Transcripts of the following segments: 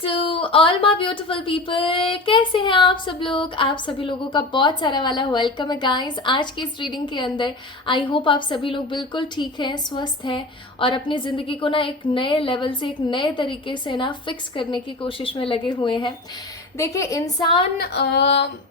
To all my beautiful people. कैसे हैं आप सब लोग? आप सभी लोगों का बहुत सारा वाला वेलकम है गाइस आज की इस रीडिंग के अंदर। आई होप आप सभी लोग बिल्कुल ठीक हैं, स्वस्थ हैं और अपनी ज़िंदगी को ना एक नए लेवल से, एक नए तरीके से ना फिक्स करने की कोशिश में लगे हुए हैं। देखिए, इंसान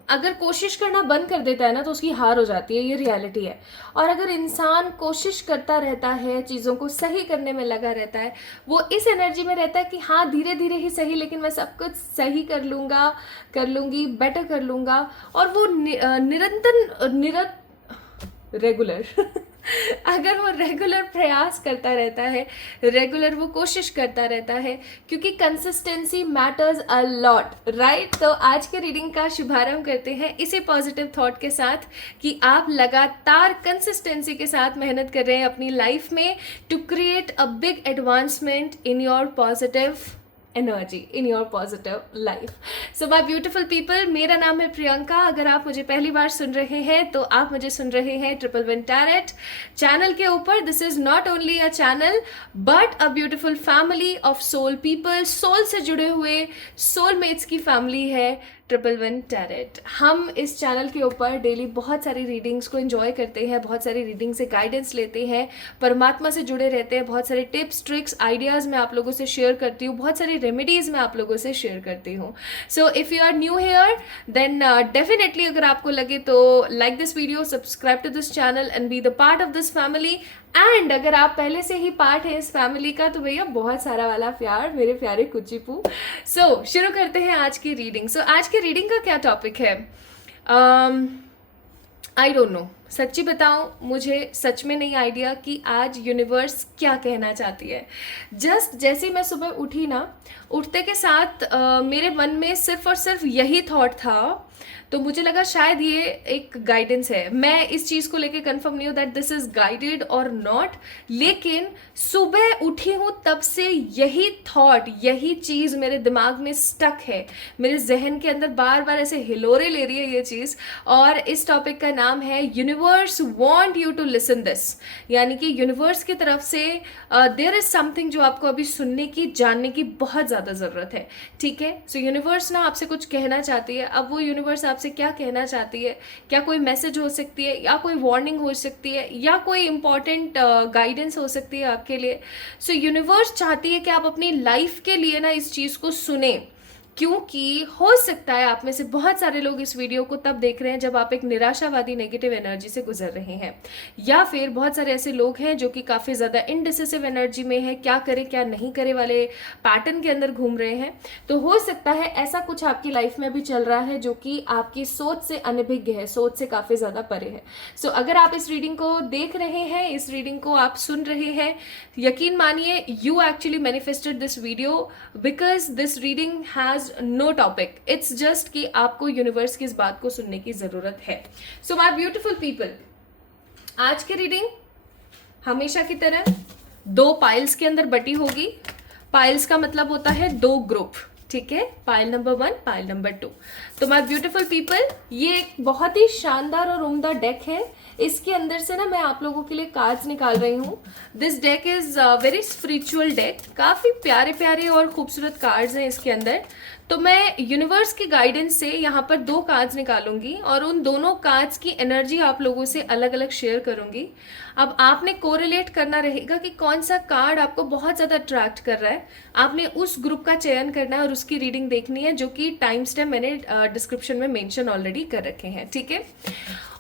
अगर कोशिश करना बंद कर देता है ना तो उसकी हार हो जाती है, ये रियलिटी है। और अगर इंसान कोशिश करता रहता है, चीज़ों को सही करने में लगा रहता है, वो इस एनर्जी में रहता है कि हाँ धीरे धीरे ही सही, लेकिन मैं सब कुछ सही कर लूँगा, कर लूँगी, बेटर कर लूँगा। और वो रेगुलर अगर वो रेगुलर प्रयास करता रहता है, रेगुलर वो कोशिश करता रहता है, क्योंकि consistency matters a lot, right. तो आज के रीडिंग का शुभारंभ करते हैं इसी पॉजिटिव थॉट के साथ कि आप लगातार कंसिस्टेंसी के साथ मेहनत कर रहे हैं अपनी लाइफ में to create a big advancement in your positive energy, in your positive life. So my beautiful people, मेरा नाम है प्रियंका। अगर आप मुझे पहली बार सुन रहे हैं तो आप मुझे सुन रहे हैं ट्रिपल वन टैरेट चैनल के ऊपर। This is not only a channel but a beautiful family of soul people. Soul से जुड़े हुए सोलमेट्स की फैमिली है ट्रिपल वन टैरेट। हम इस चैनल के ऊपर डेली बहुत सारी रीडिंग्स को एंजॉय करते हैं, बहुत सारी रीडिंग से गाइडेंस लेते हैं, परमात्मा से जुड़े रहते हैं, बहुत सारे टिप्स, ट्रिक्स, आइडियाज़ मैं आप लोगों से शेयर करती हूँ, बहुत सारी रेमेडीज़ मैं आप लोगों से शेयर करती हूँ। So if you are new here then definitely अगर आपको लगे तो like this video, subscribe to this channel and be the part of this family. And अगर आप पहले से ही पार्ट है इस फैमिली का तो भैया बहुत सारा वाला प्यार मेरे प्यारे कुचिपू। सो शुरू करते हैं आज की रीडिंग। सो आज की रीडिंग का क्या टॉपिक है? आई डोंट नो, सच्ची बताऊं मुझे सच में नहीं आइडिया कि आज यूनिवर्स क्या कहना चाहती है। जस्ट जैसे ही मैं सुबह उठी ना, उठते के साथ मेरे मन में सिर्फ और सिर्फ यही थॉट था, तो मुझे लगा शायद ये एक गाइडेंस है। मैं इस चीज़ को लेके कंफर्म नहीं हूँ दैट दिस इज गाइडेड और नॉट, लेकिन सुबह उठी हूँ तब से यही थॉट, यही चीज़ मेरे दिमाग में स्टक है, मेरे जहन के अंदर बार बार ऐसे हिलोरे ले रही है ये चीज़। और इस टॉपिक का नाम है universe want you to listen this, यानी कि यूनिवर्स की तरफ से देयर इज समथिंग जो आपको अभी सुनने की, जानने की बहुत ज़्यादा ज़रूरत है। ठीक है, सो यूनिवर्स ना आपसे कुछ कहना चाहती है। अब वो यूनिवर्स आपसे क्या कहना चाहती है, क्या कोई मैसेज हो सकती है, या कोई वार्निंग हो सकती है, या कोई इंपॉर्टेंट गाइडेंस हो सकती है आपके लिए। सो यूनिवर्स चाहती है कि आप अपनी लाइफ के लिए ना इस चीज़ को सुने, क्योंकि हो सकता है आप में से बहुत सारे लोग इस वीडियो को तब देख रहे हैं जब आप एक निराशावादी नेगेटिव एनर्जी से गुजर रहे हैं, या फिर बहुत सारे ऐसे लोग हैं जो कि काफ़ी ज़्यादा इनडिसिसिव एनर्जी में है, क्या करे क्या नहीं करे वाले पैटर्न के अंदर घूम रहे हैं। तो हो सकता है ऐसा कुछ आपकी लाइफ में भी चल रहा है जो कि आपकी सोच से अनभिज्ञ है, सोच से काफ़ी ज़्यादा परे है। सो अगर आप इस रीडिंग को देख रहे हैं, इस रीडिंग को आप सुन रहे हैं, यकीन मानिए you actually manifested this video because this reading has no topic. It's just कि आपको यूनिवर्स की इस बात को सुनने की जरूरत है। सो माय ब्यूटीफुल पीपल, आज की रीडिंग हमेशा की तरह दो पाइल्स के अंदर बटी होगी। पाइल्स का मतलब होता है दो ग्रुप, ठीक है, पाइल नंबर 1, पाइल नंबर 2। तो माय ब्यूटीफुल पीपल, ये एक बहुत ही शानदार और उम्दा डेक है। इसके अंदर से ना मैं आप लोगों के लिए कार्ड्स निकाल रही हूँ। This deck is very spiritual deck, काफ़ी प्यारे प्यारे और खूबसूरत कार्ड्स हैं इसके अंदर। तो मैं यूनिवर्स की गाइडेंस से यहाँ पर दो कार्ड्स निकालूंगी और उन दोनों कार्ड्स की एनर्जी आप लोगों से अलग अलग शेयर करूंगी। अब आपने कोरिलेट करना रहेगा कि कौन सा कार्ड आपको बहुत ज़्यादा अट्रैक्ट कर रहा है। आपने उस ग्रुप का चयन करना है और उसकी रीडिंग देखनी है, जो कि टाइम स्टैम्प मैंने डिस्क्रिप्शन में मेंशन ऑलरेडी कर रखे हैं, ठीक है।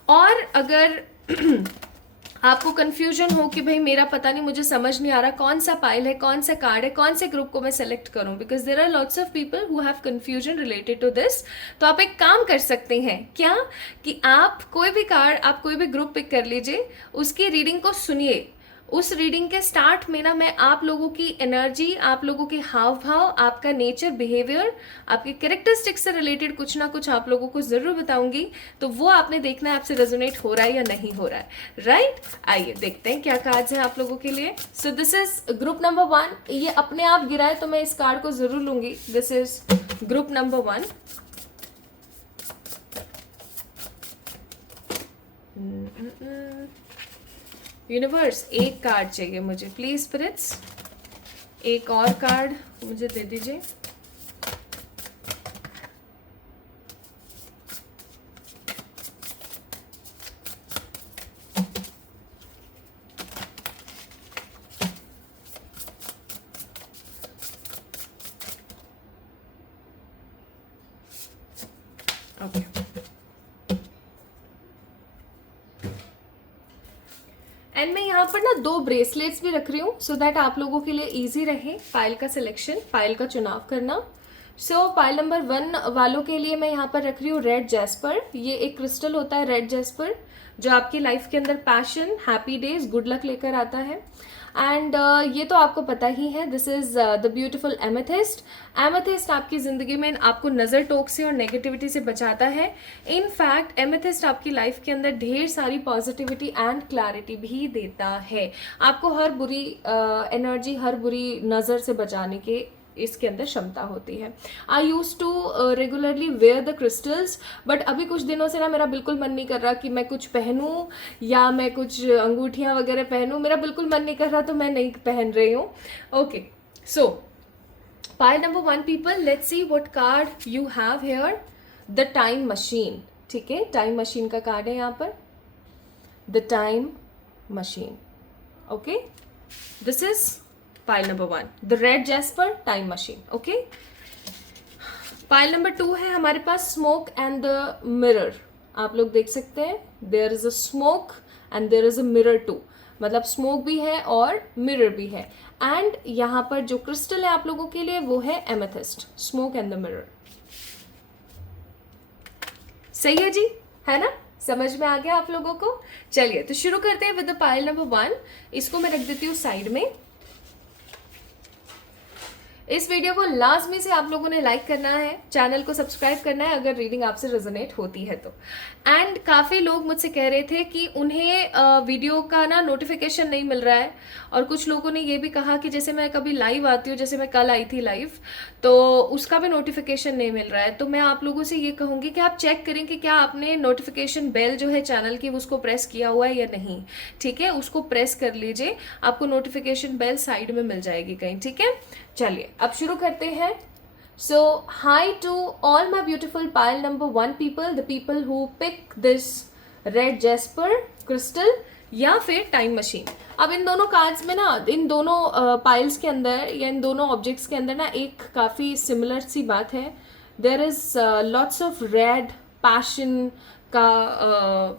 और अगर आपको कंफ्यूजन हो कि भाई मेरा पता नहीं, मुझे समझ नहीं आ रहा कौन सा पाइल है, कौन सा कार्ड है, कौन से ग्रुप को मैं सेलेक्ट करूं, because there are lots of people who have confusion related to this. तो आप एक काम कर सकते हैं क्या, कि आप कोई भी कार्ड, आप कोई भी ग्रुप पिक कर लीजिए, उसकी रीडिंग को सुनिए। उस रीडिंग के स्टार्ट में ना मैं आप लोगों की एनर्जी, आप लोगों के हाव भाव, आपका नेचर, बिहेवियर, आपके कैरेक्टरिस्टिक्स से रिलेटेड कुछ ना कुछ आप लोगों को ज़रूर बताऊंगी। तो वो आपने देखना है आपसे रेजोनेट हो रहा है या नहीं हो रहा है, राइट। आइए देखते हैं क्या कार्ड्स हैं आप लोगों के लिए। सो दिस इज ग्रुप नंबर 1। ये अपने आप गिरा है तो मैं इस कार्ड को ज़रूर लूंगी। This is group number 1। Universe, एक कार्ड चाहिए मुझे प्लीज स्पिरिट्स, एक और कार्ड मुझे दे दीजिए। ओके, एंड मैं यहाँ पर ना 2 ब्रेसलेट्स भी रख रही हूँ सो दैट आप लोगों के लिए इजी रहे पायल का सिलेक्शन, पायल का चुनाव करना। सो पायल नंबर 1 वालों के लिए मैं यहाँ पर रख रही हूँ रेड जैस्पर। ये एक क्रिस्टल होता है रेड जैस्पर, जो आपकी लाइफ के अंदर passion, happy days, good luck लेकर आता है। एंड ये तो आपको पता ही है, this is the beautiful amethyst. Amethyst आपकी ज़िंदगी में आपको नज़र टोक से और नेगेटिविटी से बचाता है। इनफैक्ट एमेथिस्ट आपकी लाइफ के अंदर ढेर सारी पॉजिटिविटी एंड क्लैरिटी भी देता है, आपको हर बुरी एनर्जी, हर बुरी नज़र से बचाने के इसके अंदर क्षमता होती है। I use to regularly wear the crystals, but अभी कुछ दिनों से ना मेरा बिल्कुल मन नहीं कर रहा कि मैं कुछ पहनूं या मैं कुछ अंगूठियां वगैरह पहनूं, मेरा बिल्कुल मन नहीं कर रहा, तो मैं नहीं पहन रही हूँ। Okay, so pile number 1 people, let's see what card you have here. The time machine, ठीक है, टाइम मशीन का कार्ड है यहाँ पर, the time machine. Okay, this is pile number 1, the red jasper time machine. Okay, pile number 2 है हमारे पास smoke and the mirror. आप लोग देख सकते हैं, there is a smoke and there is a mirror too, मतलब स्मोक भी है और मिरर भी है। एंड यहाँ पर जो क्रिस्टल है आप लोगों के लिए वो है amethyst, smoke and the mirror. सही है जी, है ना, समझ में आ गया आप लोगों को। चलिए तो शुरू करते हैं विद द पाइल नंबर 1। इसको मैं रख देती हूँ साइड में। इस वीडियो को लाजमी से आप लोगों ने लाइक करना है, चैनल को सब्सक्राइब करना है अगर रीडिंग आपसे रेजोनेट होती है तो। एंड काफ़ी लोग मुझसे कह रहे थे कि उन्हें वीडियो का ना नोटिफिकेशन नहीं मिल रहा है, और कुछ लोगों ने ये भी कहा कि जैसे मैं कभी लाइव आती हूँ, जैसे मैं कल आई थी लाइव, तो उसका भी नोटिफिकेशन नहीं मिल रहा है। तो मैं आप लोगों से ये कहूँगी कि आप चेक करें कि क्या आपने नोटिफिकेशन बेल जो है चैनल की उसको प्रेस किया हुआ है या नहीं, ठीक है, उसको प्रेस कर लीजिए, आपको नोटिफिकेशन बेल साइड में मिल जाएगी कहीं, ठीक है। चलिए अब शुरू करते हैं। So hi to all my beautiful pile number 1 people, the people who pick this red jasper crystal या फिर टाइम मशीन। अब इन दोनों कार्ड्स में ना, इन दोनों पाइल्स के अंदर या इन दोनों ऑब्जेक्ट्स के अंदर ना एक काफ़ी सिमिलर सी बात है। There is lots of red passion का,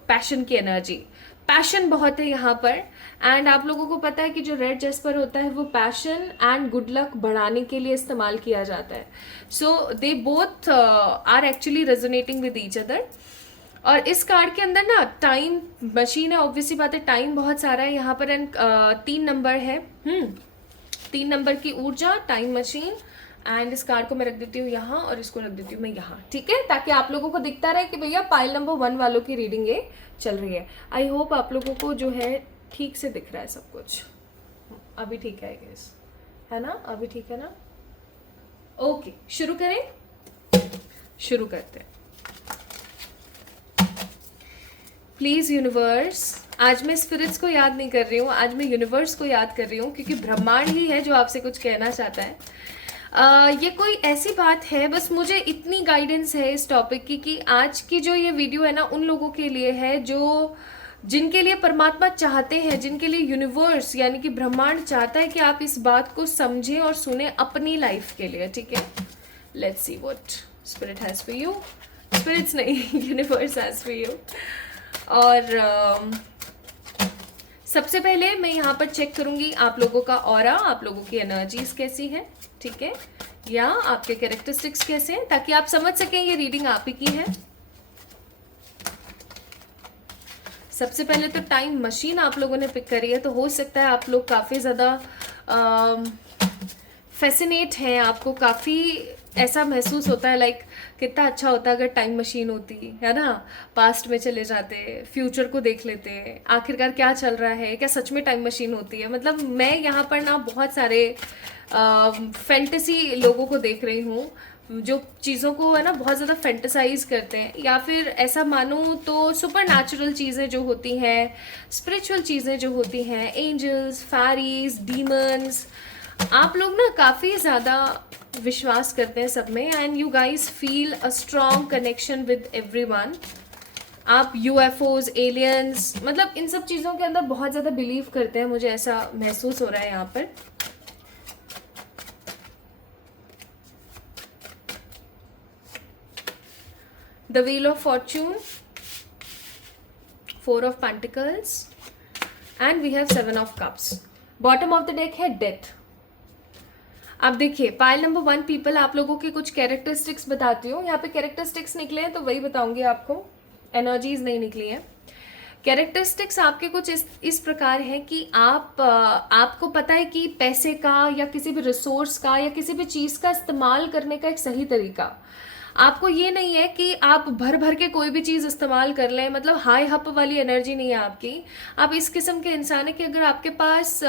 पैशन की एनर्जी, पैशन बहुत है यहाँ पर। एंड आप लोगों को पता है कि जो रेड जैस्पर होता है वो पैशन एंड गुड लक बढ़ाने के लिए इस्तेमाल किया जाता है। So they both are actually resonating with each other. और इस कार्ड के अंदर ना टाइम मशीन है, ऑब्वियसली बात है, टाइम बहुत सारा है यहाँ पर। एंड 3 नंबर है, 3 नंबर की ऊर्जा, टाइम मशीन। एंड इस कार्ड को मैं रख देती हूँ यहाँ और इसको रख देती हूँ मैं यहाँ, ठीक है, ताकि आप लोगों को दिखता रहे कि भैया पाइल नंबर 1 वालों की रीडिंग ये चल रही है। आई होप आप लोगों को जो है ठीक से दिख रहा है सब कुछ। अभी ठीक है गेस, है ना, अभी ठीक है ना। ओके, शुरू करें, शुरू करते हैं। प्लीज यूनिवर्स, आज मैं स्पिरिट्स को याद नहीं कर रही हूँ, आज मैं यूनिवर्स को याद कर रही हूँ, क्योंकि ब्रह्मांड ही है जो आपसे कुछ कहना चाहता है। ये कोई ऐसी बात है, बस मुझे इतनी गाइडेंस है इस टॉपिक की कि आज की जो ये वीडियो है ना उन लोगों के लिए है जो, जिनके लिए परमात्मा चाहते हैं, जिनके लिए यूनिवर्स यानी कि ब्रह्मांड चाहता है कि आप इस बात को समझें और सुने अपनी लाइफ के लिए, ठीक है। Let's see what spirit has for you, spirits नहीं यूनिवर्स हैज फॉर यू। और सबसे पहले मैं यहाँ पर चेक करूंगी आप लोगों का ऑरा, आप लोगों की एनर्जीज कैसी है, ठीक है, या आपके कैरेक्टरिस्टिक्स कैसे हैं, ताकि आप समझ सकें ये रीडिंग आप ही की है। सबसे पहले तो टाइम मशीन आप लोगों ने पिक करी है, तो हो सकता है आप लोग काफ़ी ज़्यादा फैसिनेट हैं, आपको काफ़ी ऐसा महसूस होता है लाइक कितना अच्छा होता अगर टाइम मशीन होती, है ना, पास्ट में चले जाते, फ्यूचर को देख लेते, आखिरकार क्या चल रहा है, क्या सच में टाइम मशीन होती है। मतलब मैं यहाँ पर ना बहुत सारे फैंटेसी लोगों को देख रही हूँ जो चीज़ों को है ना बहुत ज़्यादा फैंटेसाइज करते हैं, या फिर ऐसा मानूँ तो सुपर नेचुरल चीज़ें जो होती हैं, स्पिरिचुअल चीज़ें जो होती हैं, एंजल्स, फैरीज, डीमंस, आप लोग ना काफ़ी ज़्यादा विश्वास करते हैं सब में। And you guys feel a strong connection with everyone. आप यूएफओज, एलियंस, मतलब इन सब चीज़ों के अंदर बहुत ज़्यादा बिलीव करते हैं, मुझे ऐसा महसूस हो रहा है यहाँ पर। The wheel of fortune, 4 of pentacles and we have 7 of cups. Bottom of the deck है डेथ। अब देखिए पाइल नंबर 1 पीपल, आप लोगों के कुछ कैरेक्टरिस्टिक्स बताती हूँ। यहाँ पे कैरेक्टरिस्टिक्स निकले हैं तो वही बताऊंगी आपको, एनर्जीज नहीं निकली हैं। कैरेक्टरिस्टिक्स आपके कुछ इस प्रकार है कि आपको पता है कि पैसे का या किसी भी रिसोर्स का या किसी भी चीज़ का इस्तेमाल करने का एक सही तरीका। आपको ये नहीं है कि आप भर भर के कोई भी चीज़ इस्तेमाल कर लें, मतलब हाई हप वाली एनर्जी नहीं है आपकी। आप इस किस्म के इंसान है कि अगर आपके पास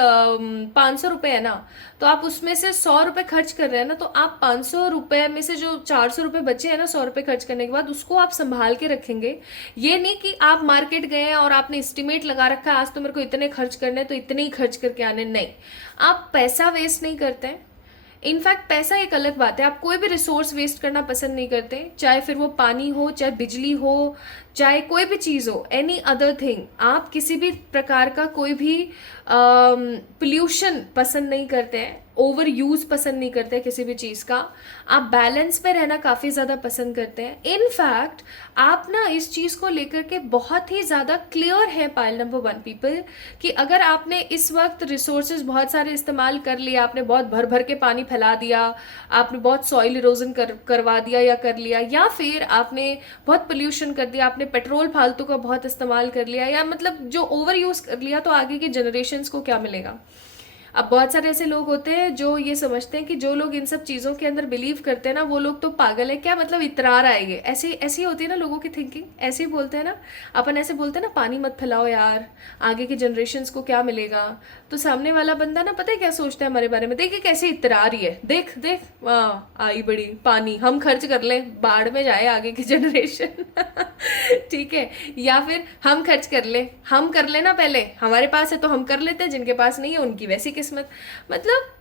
500 रुपये है ना, तो आप उसमें से 100 रुपये खर्च कर रहे हैं ना, तो आप 500 रुपये में से जो 400 रुपये बचे हैं ना 100 रुपये खर्च करने के बाद, उसको आप संभाल के रखेंगे। ये नहीं कि आप मार्केट गए हैं और आपने एस्टिमेट लगा रखा है आज तो मेरे को इतने खर्च करने, तो इतने ही खर्च करके आने। नहीं, आप पैसा वेस्ट नहीं करते हैं। इनफैक्ट पैसा एक अलग बात है, आप कोई भी रिसोर्स वेस्ट करना पसंद नहीं करते, चाहे फिर वो पानी हो, चाहे बिजली हो, चाहे कोई भी चीज़ हो, एनी अदर थिंग। आप किसी भी प्रकार का कोई भी पोल्यूशन पसंद नहीं करते हैं, ओवर यूज़ पसंद नहीं करते किसी भी चीज़ का। आप बैलेंस पे रहना काफ़ी ज़्यादा पसंद करते हैं। इनफैक्ट आप ना इस चीज़ को लेकर के बहुत ही ज़्यादा क्लियर है पाइल नंबर 1 पीपल, कि अगर आपने इस वक्त रिसोर्सेज बहुत सारे इस्तेमाल कर लिया, आपने बहुत भर भर के पानी फैला दिया, आपने बहुत सॉइल इरोजन करवा दिया या कर लिया, या फिर आपने बहुत पोल्यूशन कर दिया, आपने पेट्रोल फालतू का बहुत इस्तेमाल कर लिया, या मतलब जो ओवर यूज़ कर लिया, तो आगे की जनरेशन्स को क्या मिलेगा। अब बहुत सारे ऐसे लोग होते हैं जो ये समझते हैं कि जो लोग इन सब चीज़ों के अंदर बिलीव करते हैं ना, वो लोग तो पागल है, क्या मतलब इतरा रहा है ये। ऐसी होती है ना लोगों की थिंकिंग, ऐसे ही बोलते हैं ना अपन, ऐसे बोलते हैं ना पानी मत फैलाओ यार, आगे की जनरेशन्स को क्या मिलेगा। तो सामने वाला बंदा ना पता है क्या सोचता है हमारे बारे में, देखिए कैसे इतरा रही है, देख देख वाह आई बड़ी पानी, हम खर्च कर लें बाढ़ में जाए आगे की जनरेशन ठीक है, या फिर हम खर्च कर ले, हम कर लेना पहले, हमारे पास है तो हम कर लेते हैं, जिनके पास नहीं है उनकी वैसी किस्मत। मतलब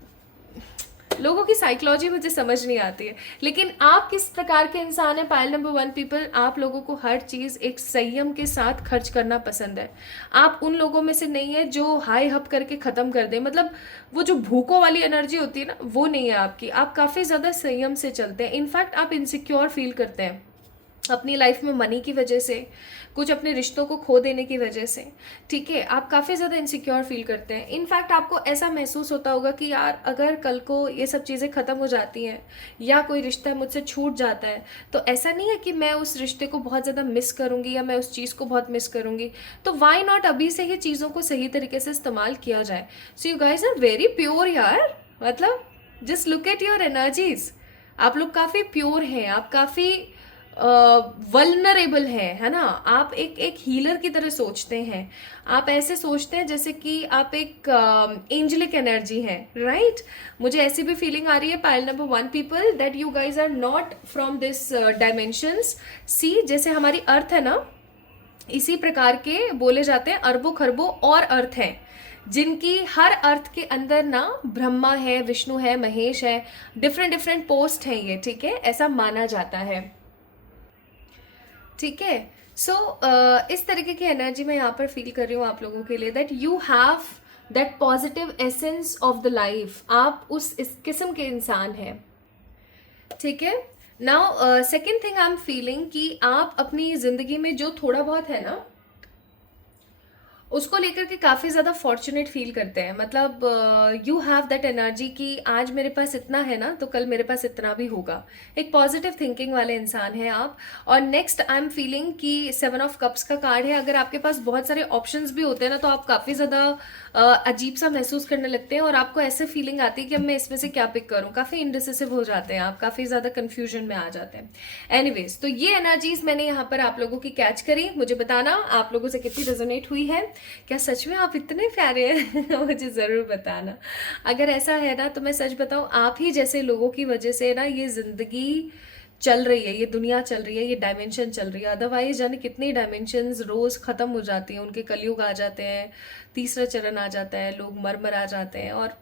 लोगों की साइकोलॉजी मुझे समझ नहीं आती है। लेकिन आप किस प्रकार के इंसान हैं पाइल नंबर 1 पीपल, आप लोगों को हर चीज़ एक संयम के साथ खर्च करना पसंद है। आप उन लोगों में से नहीं है जो हाई हप करके ख़त्म कर दे, मतलब वो जो भूखों वाली एनर्जी होती है ना, वो नहीं है आपकी। आप काफ़ी ज़्यादा संयम से चलते हैं। इनफैक्ट आप इनसिक्योर फील करते हैं अपनी लाइफ में मनी की वजह से, कुछ अपने रिश्तों को खो देने की वजह से, ठीक है, आप काफ़ी ज़्यादा इनसिक्योर फील करते हैं। इनफैक्ट आपको ऐसा महसूस होता होगा कि यार अगर कल को ये सब चीज़ें ख़त्म हो जाती हैं या कोई रिश्ता मुझसे छूट जाता है, तो ऐसा नहीं है कि मैं उस रिश्ते को बहुत ज़्यादा मिस करूँगी या मैं उस चीज़ को बहुत मिस करूँगी, तो वाई नॉट अभी से ही चीज़ों को सही तरीके से इस्तेमाल किया जाए। So you guys are very pure यार, मतलब just look at your energies. आप लोग काफ़ी प्योर हैं, आप काफ़ी वल्नरेबल है ना। आप एक हीलर की तरह सोचते हैं, आप ऐसे सोचते हैं जैसे कि आप एक एंजलिक एनर्जी है, राइट। मुझे ऐसी भी फीलिंग आ रही है pile number 1 people that you guys are not from this dimensions. See जैसे हमारी अर्थ है ना, इसी प्रकार के बोले जाते हैं अरबों खरबों और अर्थ हैं, जिनकी हर अर्थ के अंदर ना ब्रह्मा है, विष्णु है, महेश है, डिफरेंट पोस्ट हैं ये, ठीक है, ऐसा माना जाता है, ठीक है। सो इस तरीके की एनर्जी मैं यहाँ पर फील कर रही हूँ आप लोगों के लिए, that you have that positive essence of the life. आप इस किस्म के इंसान हैं, ठीक है। Now second thing I am feeling कि आप अपनी ज़िंदगी में जो थोड़ा बहुत है ना, उसको लेकर के काफ़ी ज़्यादा फॉर्चुनेट फील करते हैं। मतलब यू हैव दैट एनर्जी कि आज मेरे पास इतना है ना, तो कल मेरे पास इतना भी होगा। एक पॉजिटिव थिंकिंग वाले इंसान हैं आप। और नेक्स्ट आई एम फीलिंग कि 7 ऑफ कप्स का कार्ड है। अगर आपके पास बहुत सारे ऑप्शंस भी होते हैं ना, तो आप काफ़ी ज़्यादा अजीब सा महसूस करने लगते हैं और आपको ऐसे फीलिंग आती है कि अब मैं इसमें से क्या पिक करूँ। काफ़ी इंडिसिसिव हो जाते हैं आप, काफ़ी ज़्यादा कन्फ्यूजन में आ जाते हैं। एनीवेज, तो ये एनर्जीज मैंने यहाँ पर आप लोगों की कैच करी। मुझे बताना आप लोगों से कितनी रेजोनेट हुई है, क्या सच में आप इतने प्यारे हैं मुझे ज़रूर बताना। अगर ऐसा है ना, तो मैं सच बताऊँ, आप ही जैसे लोगों की वजह से ना ये ज़िंदगी चल रही है, ये दुनिया चल रही है, ये डायमेंशन चल रही है। अदरवाइज जाने कितनी डायमेंशंस रोज़ ख़त्म हो जाती हैं, उनके कलयुग आ जाते हैं, तीसरा चरण आ जाता है, लोग मर आ जाते हैं और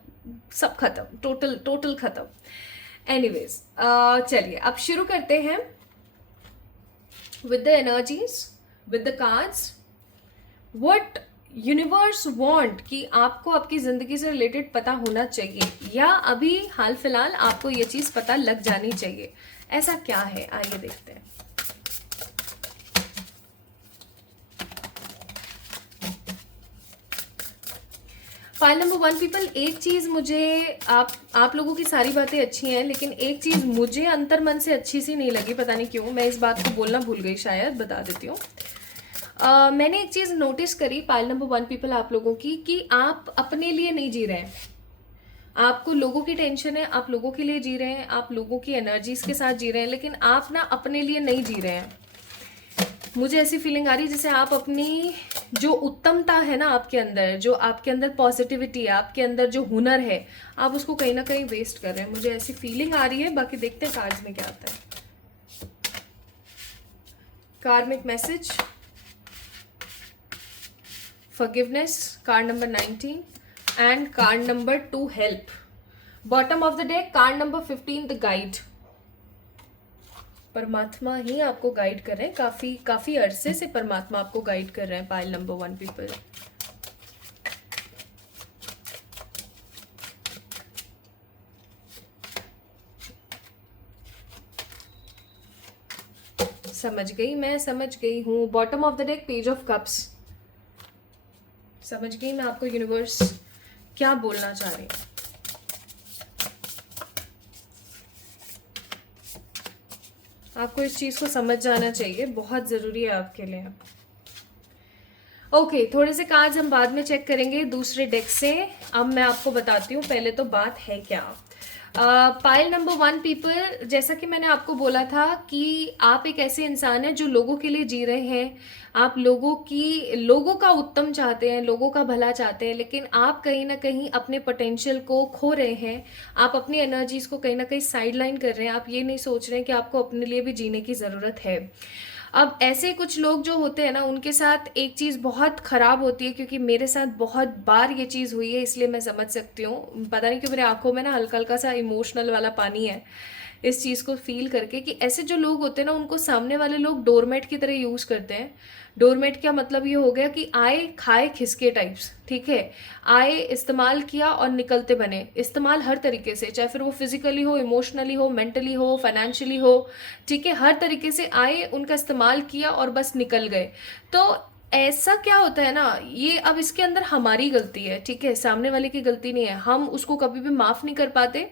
सब खत्म, टोटल ख़त्म। एनीवेज, चलिए अब शुरू करते हैं with the energies, with the cards. What universe want कि आपको आपकी ज़िंदगी से रिलेटेड पता होना चाहिए, या अभी हाल फिलहाल आपको ये चीज़ पता लग जानी चाहिए, ऐसा क्या है, आइए देखते हैं। फाइल नंबर 1 पीपल, एक चीज़ मुझे आप लोगों की सारी बातें अच्छी हैं, लेकिन एक चीज़ मुझे अंतर मन से अच्छी सी नहीं लगी, पता नहीं क्यों। मैं इस बात को बोलना भूल गई, शायद बता देती हूँ। मैंने एक चीज़ नोटिस करी फाइल नंबर 1 पीपल आप लोगों की, कि आप अपने लिए नहीं जी रहे हैं। आपको लोगों की टेंशन है, आप लोगों के लिए जी रहे हैं, आप लोगों की एनर्जीज के साथ जी रहे हैं, लेकिन आप ना अपने लिए नहीं जी रहे हैं। मुझे ऐसी फीलिंग आ रही है जैसे आप अपनी जो उत्तमता है ना आपके अंदर, जो आपके अंदर पॉजिटिविटी है, आपके अंदर जो हुनर है, आप उसको कहीं ना कहीं वेस्ट कर रहे हैं। मुझे ऐसी फीलिंग आ रही है। बाकी देखते हैं कार्ड्स में क्या आता है। कार्मिक message, forgiveness, card number 19 and card number 2 help. Bottom of the deck card number 15 the guide. परमात्मा ही आपको गाइड कर रहे हैं, काफी अरसे से परमात्मा आपको गाइड कर रहे हैं पाइल नंबर 1 पीपल। समझ गई, मैं समझ गई हूं। Bottom of the deck page of cups. समझ गई मैं आपको यूनिवर्स क्या बोलना चाह रही है। आपको इस चीज को समझ जाना चाहिए, बहुत जरूरी है आपके लिए। ओके, थोड़े से कार्ड्स हम बाद में चेक करेंगे दूसरे डेक से। अब मैं आपको बताती हूँ पहले तो बात है क्या। पाइल नंबर 1 पीपल, जैसा कि मैंने आपको बोला था कि आप एक ऐसे इंसान हैं जो लोगों के लिए जी रहे हैं। आप लोगों का उत्तम चाहते हैं, लोगों का भला चाहते हैं, लेकिन आप कहीं ना कहीं अपने पोटेंशियल को खो रहे हैं। आप अपनी एनर्जीज को कहीं ना कहीं साइडलाइन कर रहे हैं। आप ये नहीं सोच रहे हैं कि आपको अपने लिए भी जीने की ज़रूरत है। अब ऐसे कुछ लोग जो होते हैं ना, उनके साथ एक चीज़ बहुत ख़राब होती है, क्योंकि मेरे साथ बहुत बार ये चीज़ हुई है, इसलिए मैं समझ सकती हूँ। पता नहीं क्यों मेरे आंखों में ना हल्का हल्का सा इमोशनल वाला पानी है इस चीज़ को फील करके, कि ऐसे जो लोग होते हैं ना, उनको सामने वाले लोग डोरमेट की तरह यूज़ करते हैं। डोरमेट का मतलब ये हो गया कि आए खाए खिसके टाइप्स, ठीक है। आए, इस्तेमाल किया और निकलते बने। इस्तेमाल हर तरीके से, चाहे फिर वो फिजिकली हो, इमोशनली हो, मेंटली हो, फाइनेंशियली हो, ठीक है। हर तरीके से आए, उनका इस्तेमाल किया और बस निकल गए। तो ऐसा क्या होता है ना, ये अब इसके अंदर हमारी गलती है, ठीक है, सामने वाले की गलती नहीं है। हम उसको कभी भी माफ़ नहीं कर पाते।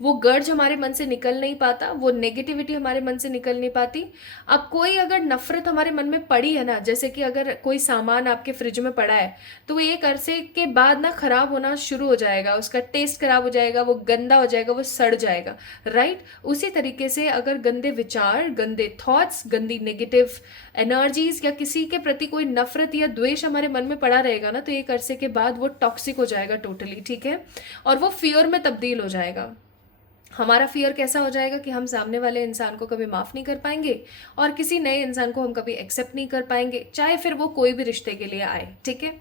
वो गर्ज हमारे मन से निकल नहीं पाता, वो नेगेटिविटी हमारे मन से निकल नहीं पाती। अब कोई अगर नफरत हमारे मन में पड़ी है ना, जैसे कि अगर कोई सामान आपके फ्रिज में पड़ा है, तो वो एक अरसे के बाद ना खराब होना शुरू हो जाएगा, उसका टेस्ट खराब हो जाएगा, वो गंदा हो जाएगा, वो सड़ जाएगा, राइट। उसी तरीके से अगर गंदे विचार, गंदे थॉट्स, गंदी नेगेटिव एनर्जीज या किसी के प्रति कोई नफरत या द्वेष हमारे मन में पड़ा रहेगा ना, तो एक अरसे के बाद वो टॉक्सिक हो जाएगा टोटली, ठीक है। और वो फियर में तब्दील हो जाएगा। हमारा फियर कैसा हो जाएगा कि हम सामने वाले इंसान को कभी माफ़ नहीं कर पाएंगे, और किसी नए इंसान को हम कभी एक्सेप्ट नहीं कर पाएंगे, चाहे फिर वो कोई भी रिश्ते के लिए आए, ठीक है।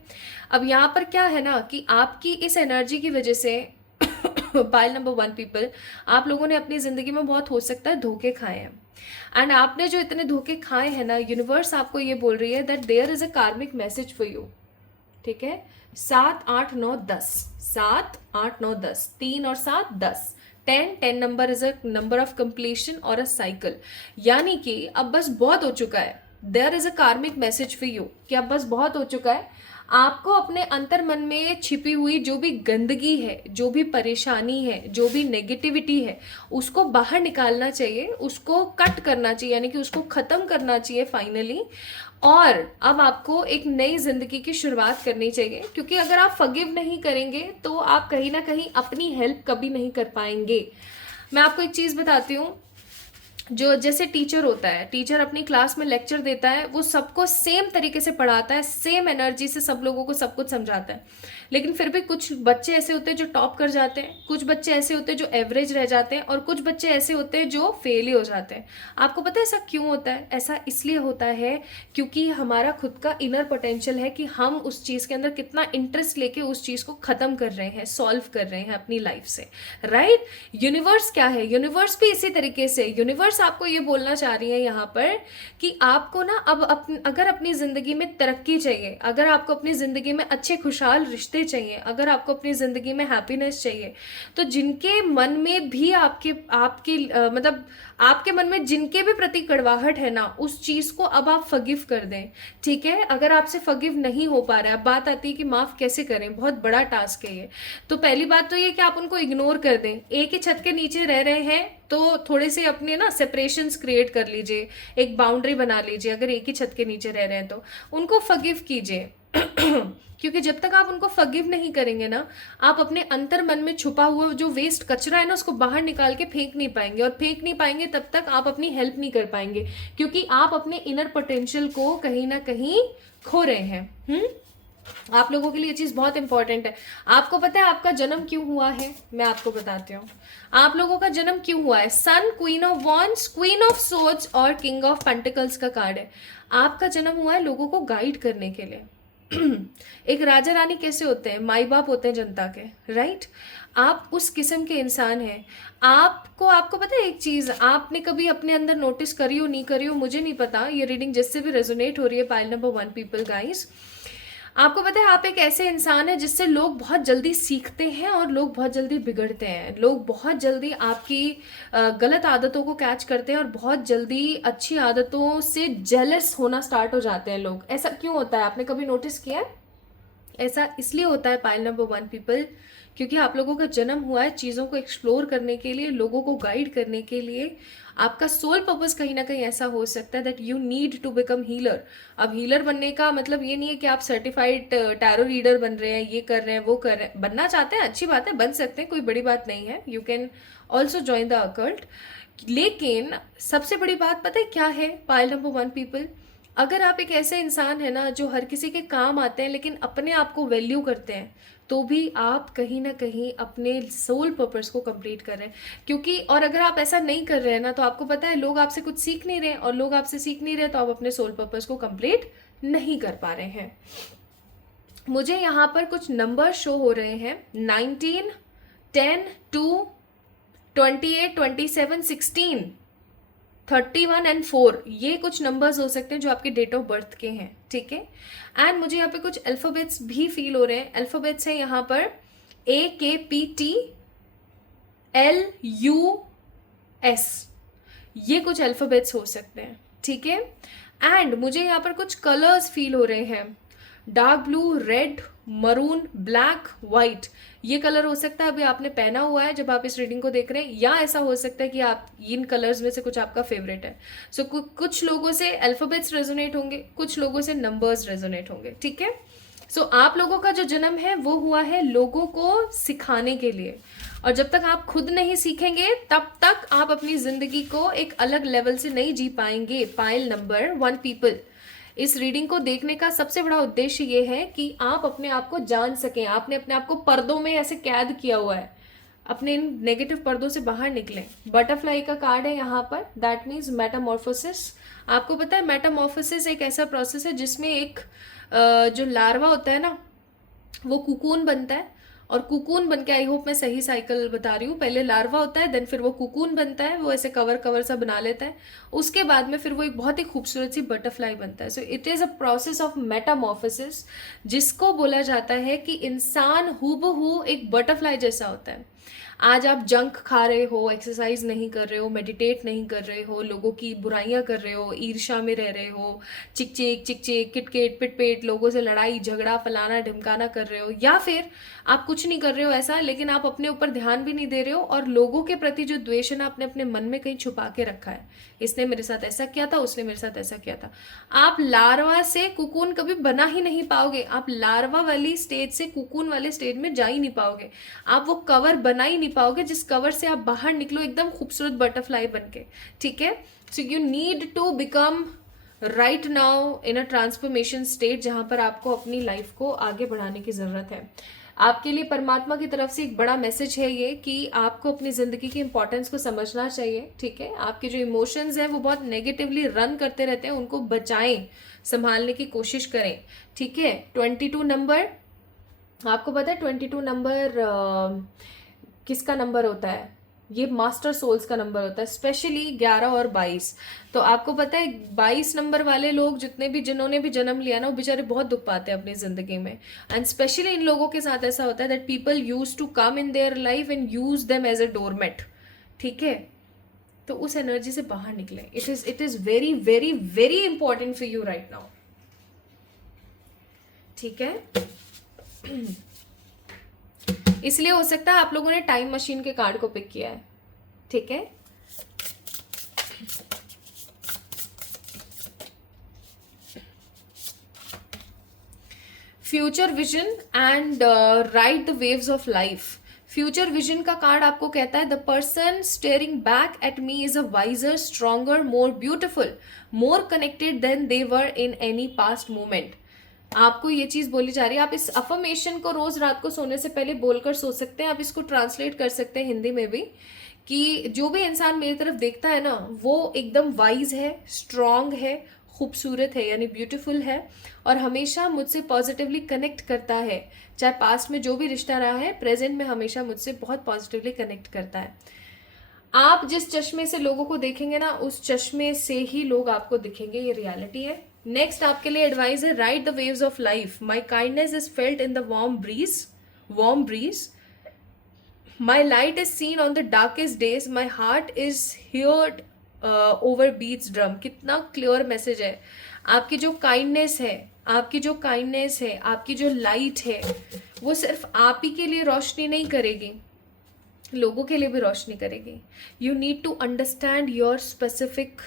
अब यहाँ पर क्या है ना, कि आपकी इस एनर्जी की वजह से पाइल नंबर 1 पीपल, आप लोगों ने अपनी ज़िंदगी में बहुत हो सकता है धोखे खाए हैं। एंड आपने जो इतने धोखे खाए हैं ना, यूनिवर्स आपको ये बोल रही है दैट देयर इज़ अ कार्मिक मैसेज फॉर यू, ठीक है। 7, 8, 9, 10, 7, 8, 9, 10, 3 और 7, 10, 10 number is a number of completion और अ साइकिल। यानी कि अब बस बहुत हो चुका है। देयर इज अ कार्मिक मैसेज फॉर यू कि अब बस बहुत हो चुका है। आपको अपने अंतर मन में छिपी हुई जो भी गंदगी है, जो भी परेशानी है, जो भी नेगेटिविटी है, उसको बाहर निकालना चाहिए, उसको कट करना चाहिए, यानी कि उसको ख़त्म करना चाहिए फाइनली। और अब आपको एक नई जिंदगी की शुरुआत करनी चाहिए, क्योंकि अगर आप फॉरगिव नहीं करेंगे तो आप कहीं ना कहीं अपनी हेल्प कभी नहीं कर पाएंगे। मैं आपको एक चीज़ बताती हूँ, जो जैसे टीचर होता है, टीचर अपनी क्लास में लेक्चर देता है, वो सबको सेम तरीके से पढ़ाता है, सेम एनर्जी से सब लोगों को सब कुछ समझाता है, लेकिन फिर भी कुछ बच्चे ऐसे होते हैं जो टॉप कर जाते हैं, कुछ बच्चे ऐसे होते हैं जो एवरेज रह जाते हैं, और कुछ बच्चे ऐसे होते हैं जो फेल ही हो जाते हैं। आपको पता है ऐसा क्यों होता है? ऐसा इसलिए होता है क्योंकि हमारा खुद का इनर पोटेंशियल है कि हम उस चीज़ के अंदर कितना इंटरेस्ट लेके उस चीज़ को ख़त्म कर रहे हैं, सॉल्व कर रहे हैं अपनी लाइफ से, राइट। यूनिवर्स क्या है? यूनिवर्स भी इसी तरीके से, यूनिवर्स आपको ये बोलना चाह रही है यहाँ पर कि आपको ना अब अगर अपनी ज़िंदगी में तरक्की चाहिए, अगर आपको अपनी ज़िंदगी में अच्छे खुशहाल रिश्ते रिश्ते चाहिए, अगर आपको अपनी ज़िंदगी में हैप्पीनेस चाहिए, तो जिनके मन में भी आपके आपके मतलब आपके मन में जिनके भी प्रति कड़वाहट है ना, उस चीज़ को अब आप फगिव कर दें, ठीक है। अगर आपसे फगिव नहीं हो पा रहा है, अब बात आती है कि माफ़ कैसे करें, बहुत बड़ा टास्क है ये। तो पहली बात तो ये कि आप उनको इग्नोर कर दें। एक ही छत के नीचे रह रहे हैं तो थोड़े से अपने ना सेपरेशंस क्रिएट कर लीजिए, एक बाउंड्री बना लीजिए। अगर एक ही छत के नीचे रह रहे हैं तो उनको फगिव कीजिए क्योंकि जब तक आप उनको फगिव नहीं करेंगे ना, आप अपने अंतर मन में छुपा हुआ जो वेस्ट कचरा है ना, उसको बाहर निकाल के फेंक नहीं पाएंगे, और फेंक नहीं पाएंगे तब तक आप अपनी हेल्प नहीं कर पाएंगे, क्योंकि आप अपने इनर पोटेंशियल को कहीं ना कहीं खो रहे हैं। आप लोगों के लिए ये चीज़ बहुत इंपॉर्टेंट है। आपको पता है आपका जन्म क्यों हुआ है? मैं आपको बताती हूँ आप लोगों का जन्म क्यों हुआ है। Sun, queen of wands, queen of swords और किंग ऑफ पेंटिकल्स का कार्ड है। आपका जन्म हुआ है लोगों को गाइड करने के लिए। एक राजा रानी कैसे होते हैं? माई बाप होते हैं जनता के, राइट। आप उस किस्म के इंसान हैं। आपको पता है एक चीज़, आपने कभी अपने अंदर नोटिस करी हो नहीं करी हो मुझे नहीं पता, ये रीडिंग जिससे भी रेजोनेट हो रही है, पाइल नंबर 1 पीपल गाइस, आपको पता है आप एक ऐसे इंसान हैं जिससे लोग बहुत जल्दी सीखते हैं और लोग बहुत जल्दी बिगड़ते हैं। लोग बहुत जल्दी आपकी गलत आदतों को कैच करते हैं और बहुत जल्दी अच्छी आदतों से जेलस होना स्टार्ट हो जाते हैं लोग। ऐसा क्यों होता है? आपने कभी नोटिस किया है? ऐसा इसलिए होता है पाइल नंबर 1 पीपल, क्योंकि आप लोगों का जन्म हुआ है चीज़ों को एक्सप्लोर करने के लिए, लोगों को गाइड करने के लिए। आपका सोल पर्पस कहीं ना कहीं ऐसा हो सकता है that you need to become healer. अब हीलर बनने का मतलब ये नहीं है कि आप सर्टिफाइड टैरो रीडर बन रहे हैं, ये कर रहे हैं, वो कर रहे हैं। बनना चाहते हैं, अच्छी बात है, बन सकते हैं, कोई बड़ी बात नहीं है। You can also join the occult. लेकिन सबसे बड़ी बात पता है क्या है पाइल नंबर 1 पीपल? अगर आप एक ऐसे इंसान है ना जो हर किसी के काम आते हैं लेकिन अपने आप को वैल्यू करते हैं, तो भी आप कहीं ना कहीं अपने सोल पर्पस को कंप्लीट कर रहे हैं। क्योंकि और अगर आप ऐसा नहीं कर रहे हैं ना, तो आपको पता है लोग आपसे कुछ सीख नहीं रहे, और लोग आपसे सीख नहीं रहे तो आप अपने सोल पर्पस को कंप्लीट नहीं कर पा रहे हैं। मुझे यहाँ पर कुछ नंबर शो हो रहे हैं, 19, 10, 2, 28, 27, 16, 31 एंड 4। ये कुछ नंबर्स हो सकते हैं जो आपके डेट ऑफ बर्थ के हैं, ठीक है। एंड मुझे यहाँ पे कुछ अल्फाबेट्स भी फील हो रहे हैं। अल्फाबेट्स हैं यहाँ पर AKPTLUS, ये कुछ अल्फाबेट्स हो सकते हैं, ठीक है। एंड मुझे यहाँ पर कुछ कलर्स फील हो रहे हैं, dark blue, red, maroon, black, white. ये कलर हो सकता है अभी आपने पहना हुआ है जब आप इस रीडिंग को देख रहे हैं, या ऐसा हो सकता है कि आप इन कलर्स में से कुछ आपका फेवरेट है। सो कुछ लोगों से अल्फाबेट्स रेजोनेट होंगे, कुछ लोगों से नंबर्स रेजोनेट होंगे, ठीक है। सो आप लोगों का जो जन्म है वो हुआ है लोगों को सिखाने के लिए, और जब तक आप खुद नहीं सीखेंगे तब तक आप अपनी जिंदगी को एक अलग लेवल से नहीं जी पाएंगे। पाइल नंबर 1 पीपल, इस रीडिंग को देखने का सबसे बड़ा उद्देश्य ये है कि आप अपने आप को जान सकें। आपने अपने आप को पर्दों में ऐसे कैद किया हुआ है, अपने इन नेगेटिव पर्दों से बाहर निकलें। बटरफ्लाई का कार्ड है यहाँ पर, दैट मीन्स मेटामॉर्फोसिस। आपको पता है मेटामॉर्फोसिस एक ऐसा प्रोसेस है जिसमें एक जो लार्वा होता है ना, वो कुकून बनता है, और कुकून बन के, आई होप मैं सही साइकिल बता रही हूँ, पहले लार्वा होता है, देन फिर वो कुकून बनता है, वो ऐसे कवर सा बना लेता है, उसके बाद में फिर वो एक बहुत ही खूबसूरत सी बटरफ्लाई बनता है। So it is a process of Metamorphosis, जिसको बोला जाता है कि इंसान हूबहू एक बटरफ्लाई जैसा होता है। आज आप जंक खा रहे हो, एक्सरसाइज नहीं कर रहे हो, मेडिटेट नहीं कर रहे हो, लोगों की बुराइयां कर रहे हो, ईर्ष्या में रह रहे हो, चिक चिक किटकिट पिटपिट, लोगों से लड़ाई झगड़ा फलाना ढिमकाना कर रहे हो, या फिर आप कुछ नहीं कर रहे हो ऐसा, लेकिन आप अपने ऊपर ध्यान भी नहीं दे रहे हो, और लोगों के प्रति जो द्वेष है ना आपने अपने मन में कहीं छुपा के रखा है। इसने मेरे साथ ऐसा किया था, उसने मेरे साथ ऐसा किया था। आप लार्वा से कुकून कभी बना ही नहीं पाओगे। आप लार्वा वाली स्टेज से कुकून वाले स्टेज में जा ही नहीं पाओगे। आप वो कवर बना ही नहीं पाओगे जिस कवर से आप बाहर निकलो एकदम खूबसूरत बटरफ्लाई बनके, ठीक है। So you need to become right now in a transformation state, जहां पर आपको अपनी लाइफ को आगे बढ़ाने की जरूरत है। आपके लिए परमात्मा की तरफ से एक बड़ा मैसेज है ये कि आपको अपनी ज़िंदगी की इंपॉर्टेंस को समझना चाहिए, ठीक है। आपके जो इमोशंस हैं वो बहुत नेगेटिवली रन करते रहते हैं, उनको बचाएं, संभालने की कोशिश करें, ठीक है। 22 नंबर, आपको पता है 22 नंबर किसका नंबर होता है? ये मास्टर सोल्स का नंबर होता है, स्पेशली 11 और 22। तो आपको पता है 22 नंबर वाले लोग जितने भी, जिन्होंने भी जन्म लिया ना, वो बेचारे बहुत दुख पाते हैं अपनी जिंदगी में। एंड स्पेशली इन लोगों के साथ ऐसा होता है that people use to come in their life and use them as a doormat. ठीक है, तो उस एनर्जी से बाहर निकले। It is very very very important for you right now. ठीक है, इसलिए हो सकता है आप लोगों ने टाइम मशीन के कार्ड को पिक किया है। ठीक है, future vision and ride the waves of life. Future vision का कार्ड आपको कहता है the person staring back at me is a wiser, stronger, more beautiful, more connected than they were in any past moment. आपको ये चीज बोली जा रही है। आप इस अफर्मेशन को रोज रात को सोने से पहले बोलकर सो सकते हैं। आप इसको ट्रांसलेट कर सकते हैं हिंदी में भी, कि जो भी इंसान मेरी तरफ देखता है ना, वो एकदम वाइज है, स्ट्रांग है, खूबसूरत है यानी ब्यूटीफुल है, और हमेशा मुझसे पॉजिटिवली कनेक्ट करता है। चाहे पास्ट में जो भी रिश्ता रहा है, प्रेजेंट में हमेशा मुझसे बहुत पॉजिटिवली कनेक्ट करता है। आप जिस चश्मे से लोगों को देखेंगे ना, उस चश्मे से ही लोग आपको दिखेंगे, ये रियलिटी है। नेक्स्ट आपके लिए एडवाइस है ride the waves of life, my kindness is felt in the warm breeze, my light is seen on the darkest days, my heart is heard over beats drum. कितना clear message है। आपकी जो kindness है, आपकी जो light है, वो सिर्फ आप ही के लिए रोशनी नहीं करेगी, लोगों के लिए भी रोशनी करेगी। You need to understand your specific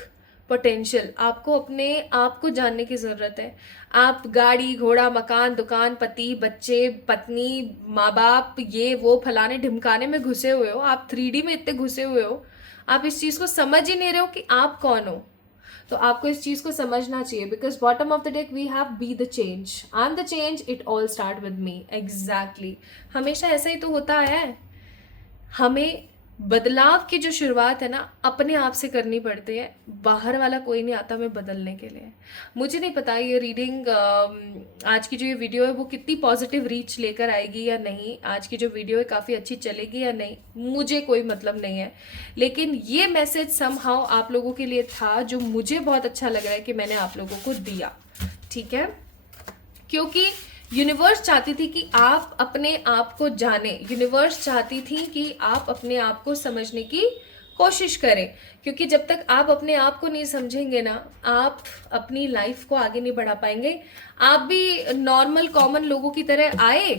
potential. आपको अपने आप को जानने की ज़रूरत है। आप गाड़ी घोड़ा मकान दुकान पति बच्चे पत्नी माँ बाप ये वो फलाने ढिमकाने में घुसे हुए हो, आप 3D में इतने घुसे हुए हो, आप इस चीज़ को समझ ही नहीं रहे हो कि आप कौन हो। तो आपको इस चीज़ को समझना चाहिए, because bottom of the deck we have be the change, I am the change, it all start with me. Exactly, हमेशा ऐसा ही तो होता है। हमें बदलाव की जो शुरुआत है ना, अपने आप से करनी पड़ती है। बाहर वाला कोई नहीं आता हमें बदलने के लिए। मुझे नहीं पता ये रीडिंग, आज की जो ये वीडियो है वो कितनी पॉजिटिव रीच लेकर आएगी या नहीं, आज की जो वीडियो है काफ़ी अच्छी चलेगी या नहीं, मुझे कोई मतलब नहीं है। लेकिन ये मैसेज समहाउ आप लोगों के लिए था, जो मुझे बहुत अच्छा लग रहा है कि मैंने आप लोगों को दिया। ठीक है, क्योंकि यूनिवर्स चाहती थी कि आप अपने आप को जाने, यूनिवर्स चाहती थी कि आप अपने आप को समझने की कोशिश करें। क्योंकि जब तक आप अपने आप को नहीं समझेंगे ना, आप अपनी लाइफ को आगे नहीं बढ़ा पाएंगे। आप भी नॉर्मल कॉमन लोगों की तरह आए,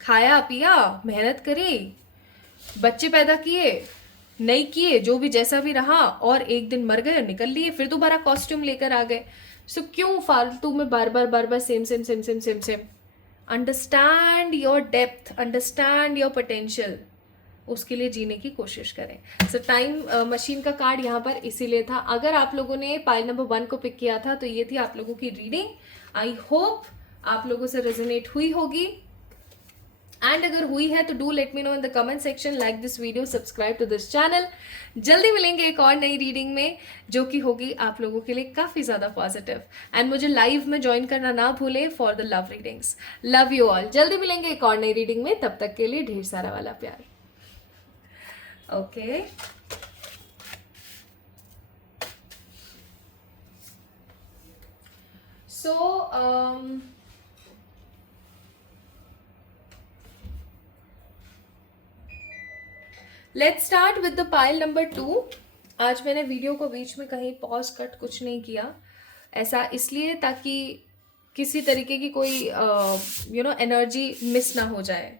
खाया पिया, मेहनत करी, बच्चे पैदा किए नहीं किए, जो भी जैसा भी रहा, और एक दिन मर गए, निकल लिए, फिर दोबारा कॉस्ट्यूम लेकर आ गए। सो क्यों फालतू में बार बार same. Understand your depth, understand your potential, उसके लिए जीने की कोशिश करें। सो टाइम मशीन का कार्ड यहाँ पर इसीलिए था। अगर आप लोगों ने पाइल नंबर 1 को पिक किया था तो ये थी आप लोगों की रीडिंग। आई होप आप लोगों से रेजोनेट हुई होगी, एंड अगर हुई है तो do let me know in the comment section, like this video, subscribe to this channel. जल्दी मिलेंगे एक और नई रीडिंग में, जो कि होगी आप लोगों के लिए काफ़ी ज़्यादा पॉजिटिव। एंड मुझे लाइव में ज्वाइन करना ना भूले for the love readings. Love you all. जल्दी मिलेंगे एक और नई रीडिंग में, तब तक के लिए ढेर सारा वाला प्यार। Okay so let's start with the pile number 2। आज मैंने वीडियो को बीच में कहीं पॉज कट कुछ नहीं किया, ऐसा इसलिए ताकि किसी तरीके की कोई एनर्जी मिस ना हो जाए।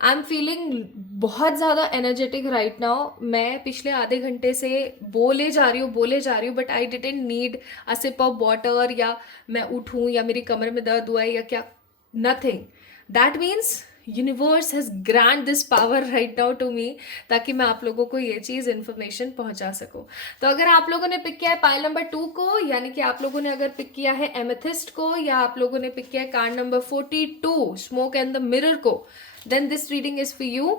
आई एम फीलिंग बहुत ज़्यादा एनर्जेटिक राइट नाउ। मैं पिछले आधे घंटे से बोले जा रही हूँ, but I didn't need a sip of water, या मैं उठूँ, या मेरी कमर में दर्द हुआ है, या क्या, nothing. That means universe has grant this power right now to me, ताकि मैं आप लोगों को ये चीज़ इन्फॉर्मेशन पहुंचा सकूं। तो अगर आप लोगों ने पिक किया है पाइल नंबर 2 को, यानी कि आप लोगों ने अगर पिक किया है एमेथिस्ट को, या आप लोगों ने पिक किया है card number 42 smoke and the mirror को, then this reading is for you.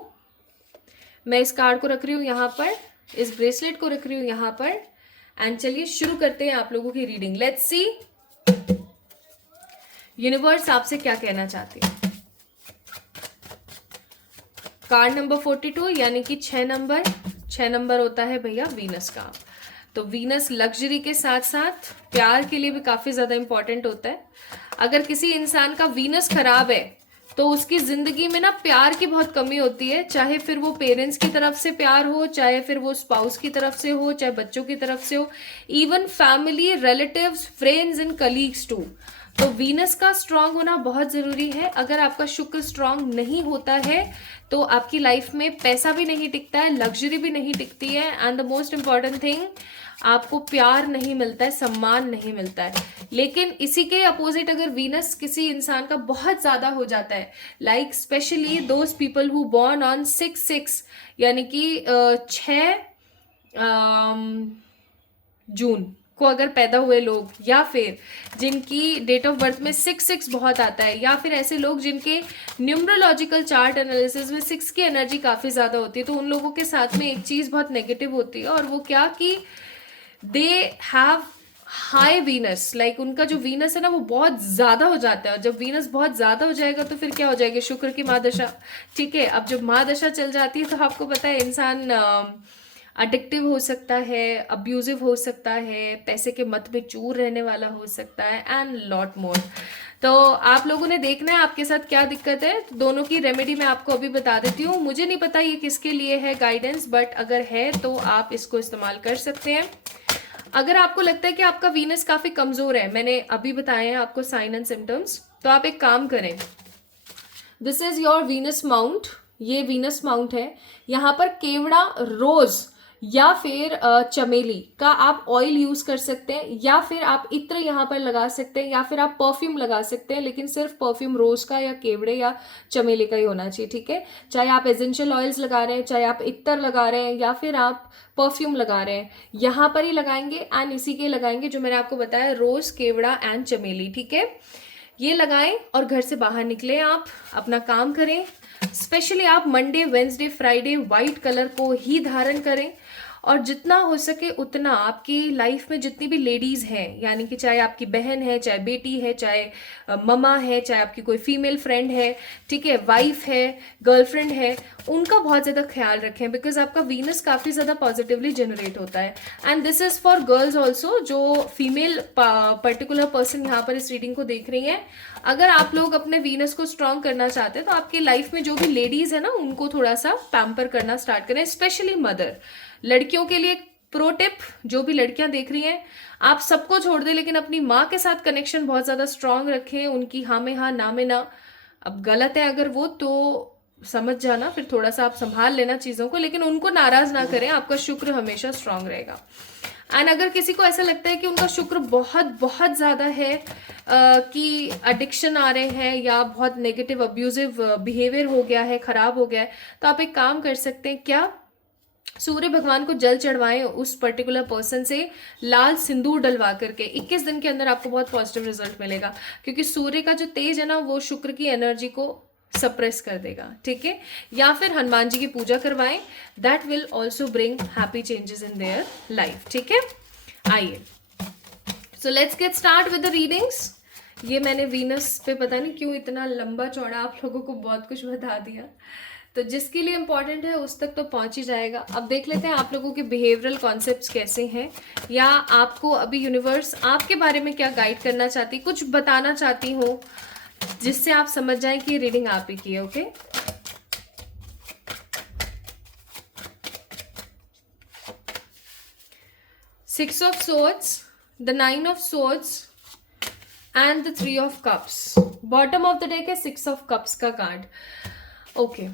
मैं इस कार्ड को रख रही हूँ यहाँ पर, इस ब्रेसलेट को रख रही हूँ यहाँ पर, एंड चलिए शुरू करते हैं आप लोगों की रीडिंग। लेट्स सी यूनिवर्स आपसे क्या कहना चाहती है। कार्ड नंबर 42 यानी कि 6 नंबर, 6 नंबर होता है भैया वीनस का। तो वीनस लग्जरी के साथ साथ प्यार के लिए भी काफ़ी ज़्यादा इम्पॉर्टेंट होता है। अगर किसी इंसान का वीनस खराब है तो उसकी ज़िंदगी में ना प्यार की बहुत कमी होती है, चाहे फिर वो पेरेंट्स की तरफ से प्यार हो, चाहे फिर वो स्पाउस की तरफ से हो, चाहे बच्चों की तरफ से हो, even family, relatives, friends and colleagues too. तो वीनस का स्ट्रांग होना बहुत ज़रूरी है। अगर आपका शुक्र स्ट्रांग नहीं होता है तो आपकी लाइफ में पैसा भी नहीं टिकता है, लग्जरी भी नहीं टिकती है, and the most important thing, आपको प्यार नहीं मिलता है, सम्मान नहीं मिलता है। लेकिन इसी के अपोजिट अगर वीनस किसी इंसान का बहुत ज़्यादा हो जाता है, like specially those people who born on 6/6 यानी कि 6 जून को अगर पैदा हुए लोग, या फिर जिनकी डेट ऑफ बर्थ में 6/6 बहुत आता है, या फिर ऐसे लोग जिनके न्यूमरोलॉजिकल चार्ट एनालिसिस में 6 की एनर्जी काफ़ी ज़्यादा होती है, तो उन लोगों के साथ में एक चीज़ बहुत नेगेटिव होती है, और वो क्या कि they have high Venus, like उनका जो वीनस है ना वो बहुत ज़्यादा हो जाता है। और जब वीनस बहुत ज़्यादा हो जाएगा तो फिर क्या हो जाएगी, शुक्र की महादशा। ठीक है, अब जब महादशा चल जाती है तो आपको पता है इंसान अडिक्टिव हो सकता है, अब्यूजिव हो सकता है, पैसे के मत में चूर रहने वाला हो सकता है, एंड लॉट मोर। तो आप लोगों ने देखना है आपके साथ क्या दिक्कत है। तो दोनों की रेमेडी मैं आपको अभी बता देती हूँ। मुझे नहीं पता ये किसके लिए है गाइडेंस, बट अगर है तो आप इसको इस्तेमाल कर सकते हैं। अगर आपको लगता है कि आपका वीनस काफ़ी कमज़ोर है, मैंने अभी बताए हैं आपको साइन एंड सिम्टम्स, तो आप एक काम करें, this is your Venus mount. ये वीनस माउंट है, यहाँ पर केवड़ा, रोज़ या फिर चमेली का आप ऑयल यूज़ कर सकते हैं, या फिर आप इत्र यहाँ पर लगा सकते हैं, या फिर आप परफ्यूम लगा सकते हैं, लेकिन सिर्फ परफ्यूम रोज़ का या केवड़े या चमेली का ही होना चाहिए। ठीक है, चाहे आप एसेंशियल ऑयल्स लगा रहे हैं, चाहे आप इत्र लगा रहे हैं, या फिर आप परफ्यूम लगा रहे हैं, यहाँ पर ही लगाएंगे, एंड इसी के लगाएंगे जो मैंने आपको बताया, रोज़, केवड़ा एंड चमेली। ठीक है, ये लगाएं और घर से बाहर निकलें, आप अपना काम करें। स्पेशली आप Monday, Wednesday, Friday white colour को ही धारण करें, और जितना हो सके उतना आपकी लाइफ में जितनी भी लेडीज़ हैं, यानी कि चाहे आपकी बहन है, चाहे बेटी है, चाहे ममा है, चाहे आपकी कोई फीमेल फ्रेंड है, ठीक है, वाइफ है, गर्लफ्रेंड है, उनका बहुत ज़्यादा ख्याल रखें, बिकॉज आपका वीनस काफ़ी ज़्यादा पॉजिटिवली जनरेट होता है। And this is for girls also, जो फीमेल पर्टिकुलर पर्सन यहाँ पर इस रीडिंग को देख रही हैं। अगर आप लोग अपने वीनस को स्ट्रॉन्ग करना चाहते हैं तो आपकी लाइफ में जो भी लेडीज़ है ना, उनको थोड़ा सा पैम्पर करना स्टार्ट करें, स्पेशली मदर। लड़कियों के लिए एक प्रो टिप, जो भी लड़कियां देख रही हैं, आप सबको छोड़ दें लेकिन अपनी माँ के साथ कनेक्शन बहुत ज़्यादा स्ट्रांग रखें, उनकी हाँ में हाँ, ना में ना। अब गलत है अगर वो, तो समझ जाना, फिर थोड़ा सा आप संभाल लेना चीज़ों को, लेकिन उनको नाराज़ ना करें, आपका शुक्र हमेशा स्ट्रांग रहेगा। एंड अगर किसी को ऐसा लगता है कि उनका शुक्र बहुत बहुत ज़्यादा है, कि एडिक्शन आ रहे हैं या बहुत नेगेटिव अब्यूजिव बिहेवियर हो गया है, ख़राब हो गया है, तो आप एक काम कर सकते हैं, क्या सूर्य भगवान को जल चढ़वाएं, उस पर्टिकुलर पर्सन से लाल सिंदूर डलवा करके 21 दिन के अंदर आपको बहुत पॉजिटिव रिजल्ट मिलेगा, क्योंकि सूर्य का जो तेज है ना वो शुक्र की एनर्जी को सप्रेस कर देगा। ठीक है, या फिर हनुमान जी की पूजा करवाएं, that will also bring happy changes in their life. ठीक है, आइए, so let's get start with the readings. ये मैंने वीनस पे पता नहीं क्यों इतना लंबा चौड़ा आप लोगों को बहुत कुछ बता दिया, तो जिसके लिए इम्पॉर्टेंट है उस तक तो पहुंच ही जाएगा। अब देख लेते हैं आप लोगों के बिहेवियरल कॉन्सेप्ट्स कैसे हैं, या आपको अभी यूनिवर्स आपके बारे में क्या गाइड करना चाहती, कुछ बताना चाहती हूँ, जिससे आप समझ जाएं कि रीडिंग आप ही की है। Okay, six of swords, the 9 of swords and the 3 of cups. Bottom of the deck है 6 ऑफ कप्स का कार्ड। ओके,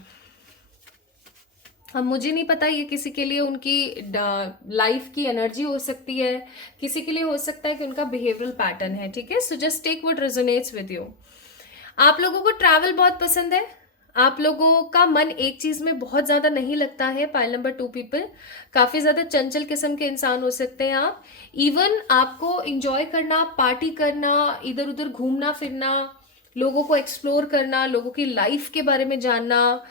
अब मुझे नहीं पता ये किसी के लिए उनकी लाइफ की एनर्जी हो सकती है, किसी के लिए हो सकता है कि उनका बिहेवियरल पैटर्न है। ठीक है, so just take what resonates with you. आप लोगों को ट्रैवल बहुत पसंद है, आप लोगों का मन एक चीज़ में बहुत ज़्यादा नहीं लगता है। पाइल नंबर 2 पीपल, काफ़ी ज़्यादा चंचल किस्म के इंसान हो सकते हैं आप। इवन आपको इंजॉय करना, पार्टी करना, इधर उधर घूमना फिरना, लोगों को एक्सप्लोर करना, लोगों की लाइफ के बारे में जानना,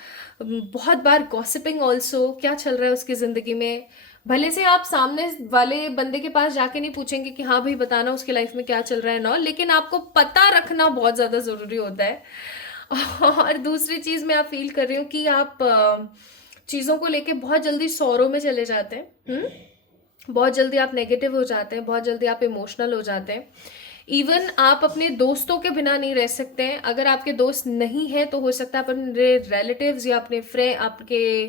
बहुत बार गॉसिपिंग ऑल्सो, क्या चल रहा है उसकी ज़िंदगी में। भले से आप सामने वाले बंदे के पास जाके नहीं पूछेंगे कि हाँ भाई बताना उसकी लाइफ में क्या चल रहा है ना, लेकिन आपको पता रखना बहुत ज़्यादा ज़रूरी होता है। और दूसरी चीज़ मैं आप फील कर रही हूँ कि आप चीज़ों को लेके बहुत जल्दी सौरों में चले जाते हैं। बहुत जल्दी आप नेगेटिव हो जाते हैं, बहुत जल्दी आप इमोशनल हो जाते हैं। इवन आप अपने दोस्तों के बिना नहीं रह सकते हैं। अगर आपके दोस्त नहीं है तो हो सकता है आप अपने रिलेटिव्स या अपने फ्रेंड, आपके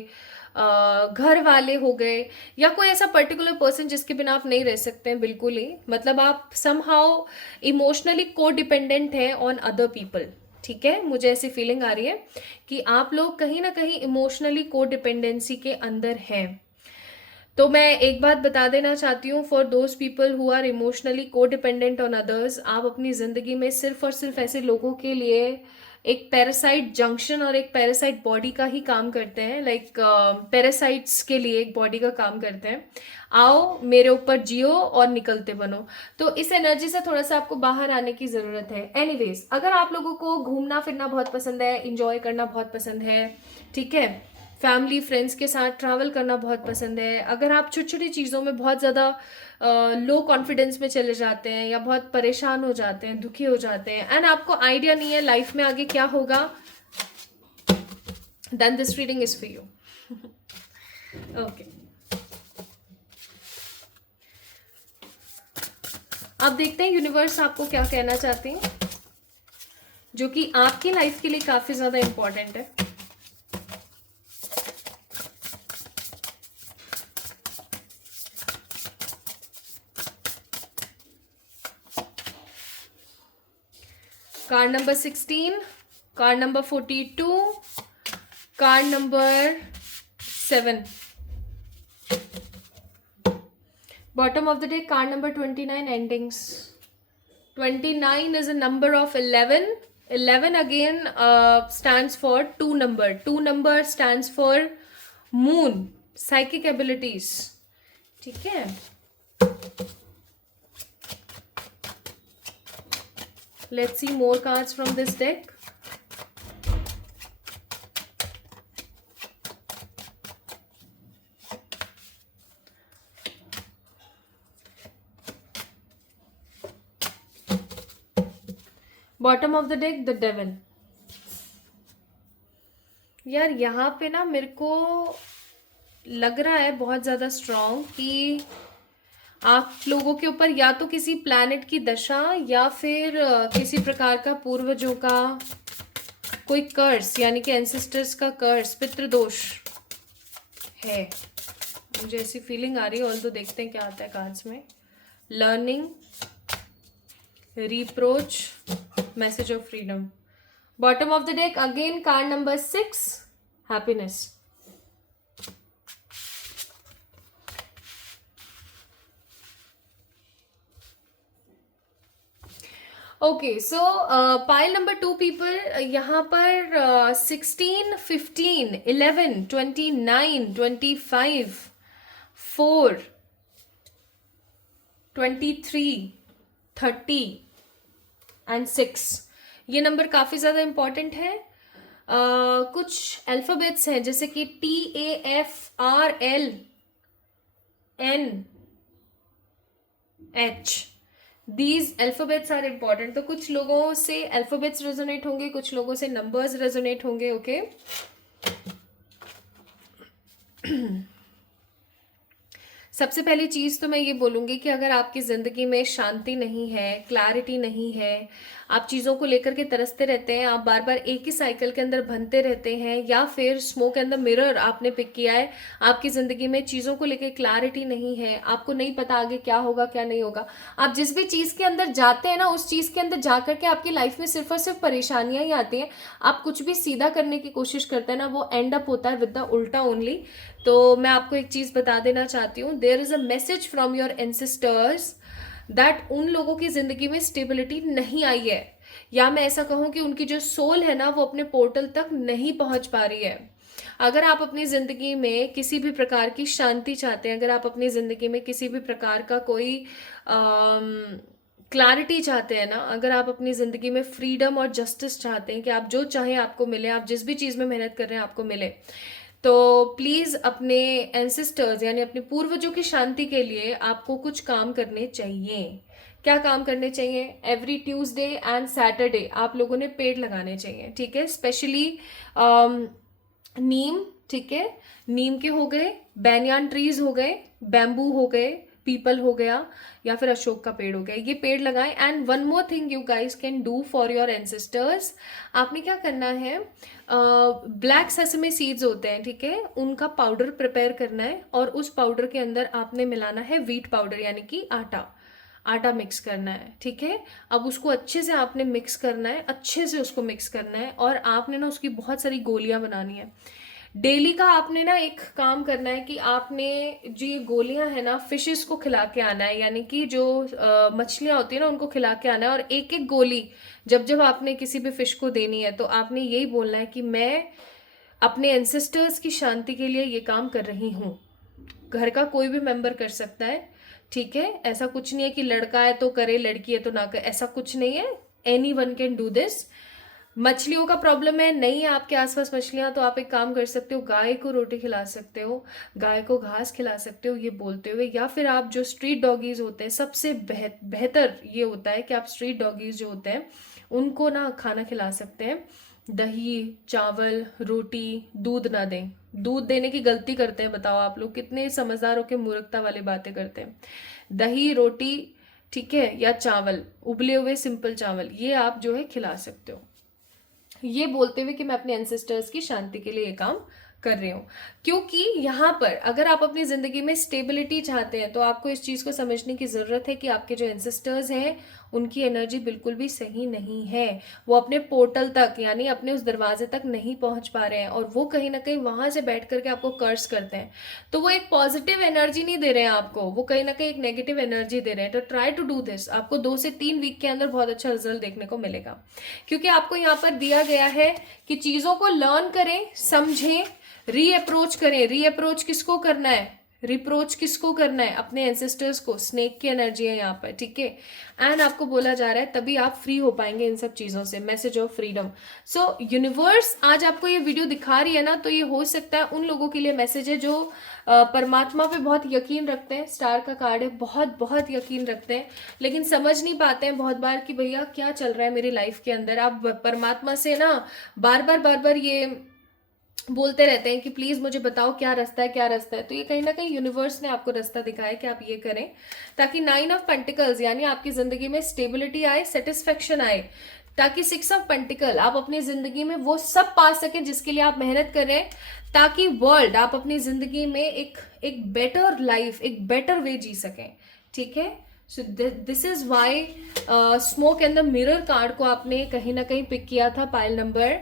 घर वाले हो गए, या कोई ऐसा पर्टिकुलर पर्सन जिसके बिना आप नहीं रह सकते हैं बिल्कुल ही। मतलब आप समहाउ इमोशनली को डिपेंडेंट हैं ऑन अदर पीपल। ठीक है, मुझे ऐसी फीलिंग आ रही है कि आप लोग कहीं ना कहीं इमोशनली को डिपेंडेंसी के अंदर हैं। तो मैं एक बात बता देना चाहती हूँ, for those people who are emotionally codependent on others, आप अपनी ज़िंदगी में सिर्फ और सिर्फ ऐसे लोगों के लिए एक पैरासाइट जंक्शन और एक पैरासाइट बॉडी का ही काम करते हैं। लाइक पैरासाइट्स के लिए एक बॉडी का काम करते हैं। आओ मेरे ऊपर जियो और निकलते बनो। तो इस एनर्जी से थोड़ा सा आपको बाहर आने की ज़रूरत है। एनीवेज, अगर आप लोगों को घूमना फिरना बहुत पसंद है, इंजॉय करना बहुत पसंद है, ठीक है, फैमिली फ्रेंड्स के साथ ट्रैवल करना बहुत पसंद है, अगर आप छोटी छोटी चीज़ों में बहुत ज़्यादा लो कॉन्फिडेंस में चले जाते हैं या बहुत परेशान हो जाते हैं, दुखी हो जाते हैं, एंड आपको आइडिया नहीं है लाइफ में आगे क्या होगा, then this reading is for you. Okay, अब देखते हैं यूनिवर्स आपको क्या कहना चाहते हैं, जो कि आपकी लाइफ के लिए काफ़ी ज़्यादा इंपॉर्टेंट है। Card number 16, card number 42, card number 7, bottom of the deck, card number 29, endings. 29 is a number of 11. 11 again stands for 2 number. 2 number stands for moon, psychic abilities. ठीक है, let's see more cards from this deck. Bottom of the deck, the devil. यार यहाँ पे ना मेरे को लग रहा है बहुत ज़्यादा स्ट्रॉन्ग कि आप लोगों के ऊपर या तो किसी प्लैनेट की दशा या फिर किसी प्रकार का पूर्वजों का कोई कर्स, यानी कि एंसेस्टर्स का कर्स, पितृदोष है। मुझे ऐसी फीलिंग आ रही है। ऑल्दो देखते हैं क्या आता है कार्ड्स में। Learning, reproach, message of freedom. Bottom of the deck again, card number 6, happiness. Okay, so pile number 2 people, यहाँ पर 16, 15, 11, 29, 25, 4, 23, 30 एंड 6, ये नंबर काफ़ी ज़्यादा इम्पॉर्टेंट है। कुछ अल्फ़ाबेट्स हैं जैसे कि TAFRLNH, these alphabets are important. तो कुछ लोगों से अल्फ़ाबेट्स रेजोनेट होंगे, कुछ लोगों से नंबर्स रेजोनेट होंगे। ओके, सबसे पहली चीज़ तो मैं ये बोलूँगी कि अगर आपकी ज़िंदगी में शांति नहीं है, क्लैरिटी नहीं है, आप चीज़ों को लेकर के तरसते रहते हैं, आप बार बार एक ही साइकिल के अंदर बनते रहते हैं, या फिर स्मोक एंड द मिरर आपने पिक किया है, आपकी ज़िंदगी में चीज़ों को लेकर क्लैरिटी नहीं है, आपको नहीं पता आगे क्या होगा क्या नहीं होगा, आप जिस भी चीज़ के अंदर जाते हैं ना, उस चीज़ के अंदर जा करके आपकी लाइफ में सिर्फ और सिर्फ परेशानियाँ ही आती हैं। आप कुछ भी सीधा करने की कोशिश करते हैं ना, वो एंड अप होता है विद द उल्टा ओनली। तो मैं आपको एक चीज़ बता देना चाहती हूँ, there is a message from your ancestors that उन लोगों की ज़िंदगी में स्टेबिलिटी नहीं आई है, या मैं ऐसा कहूँ कि उनकी जो सोल है ना, वो अपने पोर्टल तक नहीं पहुँच पा रही है। अगर आप अपनी ज़िंदगी में किसी भी प्रकार की शांति चाहते हैं, अगर आप अपनी ज़िंदगी में किसी भी प्रकार का कोई क्लैरिटी चाहते हैं ना, अगर आप अपनी ज़िंदगी में फ्रीडम और जस्टिस चाहते हैं कि आप जो चाहें आपको मिले, आप जिस भी चीज़ में मेहनत कर रहे हैं आपको मिले, तो प्लीज़ अपने एंसेस्टर्स यानी अपने पूर्वजों की शांति के लिए आपको कुछ काम करने चाहिए। क्या काम करने चाहिए? एवरी ट्यूसडे एंड सैटरडे आप लोगों ने पेड़ लगाने चाहिए, ठीक है? स्पेशली नीम, ठीक है, नीम के हो गए, बैनियान ट्रीज हो गए, बैम्बू हो गए, पीपल हो गया, या फिर अशोक का पेड़ हो गया, ये पेड़ लगाएं। And one more thing you guys can do for your ancestors, आपने क्या करना है, ब्लैक सेसमे सीड्स होते हैं, ठीक है, उनका पाउडर प्रिपेयर करना है और उस पाउडर के अंदर आपने मिलाना है व्हीट पाउडर यानी कि आटा मिक्स करना है, ठीक है। अब उसको अच्छे से आपने मिक्स करना है, अच्छे से उसको मिक्स करना है, और आपने ना उसकी बहुत सारी गोलियां बनानी है। डेली का आपने ना एक काम करना है कि आपने जो ये गोलियां है ना फिशेस को खिला के आना है, यानी कि जो मछलियां होती है ना उनको खिला के आना है। और एक एक गोली जब जब आपने किसी भी फिश को देनी है तो आपने यही बोलना है कि मैं अपने एंसेस्टर्स की शांति के लिए ये काम कर रही हूँ। घर का कोई भी मेंबर कर सकता है, ठीक है, ऐसा कुछ नहीं है कि लड़का है तो करे, लड़की है तो ना करे, ऐसा कुछ नहीं है। Any one can do this. मछलियों का प्रॉब्लम है, नहीं है आपके आसपास मछलियां, तो आप एक काम कर सकते हो, गाय को रोटी खिला सकते हो, गाय को घास खिला सकते हो ये बोलते हुए, या फिर आप जो स्ट्रीट डॉगीज होते हैं, सबसे बेहतर ये होता है कि आप स्ट्रीट डॉगीज जो होते हैं उनको ना खाना खिला सकते हैं, दही चावल रोटी, दूध ना दें। दूध देने की गलती करते हैं, बताओ आप लोग कितने समझदार होकर मूर्खता वाली बातें करते हैं। दही रोटी, ठीक है, या चावल, उबले हुए सिंपल चावल, ये आप जो है खिला सकते हो, ये बोलते हुए कि मैं अपने एंसेस्टर्स की शांति के लिए ये काम कर रही हूँ। क्योंकि यहाँ पर अगर आप अपनी जिंदगी में स्टेबिलिटी चाहते हैं तो आपको इस चीज को समझने की जरूरत है कि आपके जो एंसेस्टर्स हैं उनकी एनर्जी बिल्कुल भी सही नहीं है। वो अपने पोर्टल तक यानी अपने उस दरवाजे तक नहीं पहुंच पा रहे हैं और वो कहीं ना कहीं वहां से बैठ करके आपको कर्स करते हैं। तो वो एक पॉजिटिव एनर्जी नहीं दे रहे हैं आपको, वो कहीं ना कहीं एक नेगेटिव एनर्जी दे रहे हैं। तो ट्राई टू डू दिस, आपको 2 से 3 वीक के अंदर बहुत अच्छा रिजल्ट देखने को मिलेगा। क्योंकि आपको यहाँ पर दिया गया है कि चीजों को लर्न करें, समझें, रीअप्रोच करें। रीअप्रोच किसको करना है, रिप्रोच किसको करना है, अपने एंसेस्टर्स को। स्नेक की एनर्जी है यहाँ पर, ठीक है। एंड आपको बोला जा रहा है तभी आप फ्री हो पाएंगे इन सब चीजों से। Message of freedom. So universe आज आपको ये वीडियो दिखा रही है ना, तो ये हो सकता है उन लोगों के लिए मैसेज है जो परमात्मा पे बहुत यकीन रखते हैं। स्टार का कार्ड है, बहुत बहुत यकीन रखते हैं, लेकिन समझ नहीं पाते हैं बहुत बार कि भैया क्या चल रहा है मेरी लाइफ के अंदर। आप परमात्मा से ना बार बार ये बोलते रहते हैं कि प्लीज मुझे बताओ क्या रास्ता है, क्या रास्ता है। तो ये कहीं ना कहीं यूनिवर्स ने आपको रास्ता दिखाया कि आप ये करें, ताकि 9 ऑफ पेंटिकल्स यानी आपकी जिंदगी में स्टेबिलिटी आए, सेटिस्फेक्शन आए, ताकि 6 ऑफ पेंटिकल आप अपनी जिंदगी में वो सब पा सकें जिसके लिए आप मेहनत कर रहे हैं, ताकि वर्ल्ड आप अपनी जिंदगी में एक बेटर लाइफ, एक बेटर वे जी सकें, ठीक है। So this is why smoke and the mirror card को आपने कहीं ना कहीं पिक किया था पाइल नंबर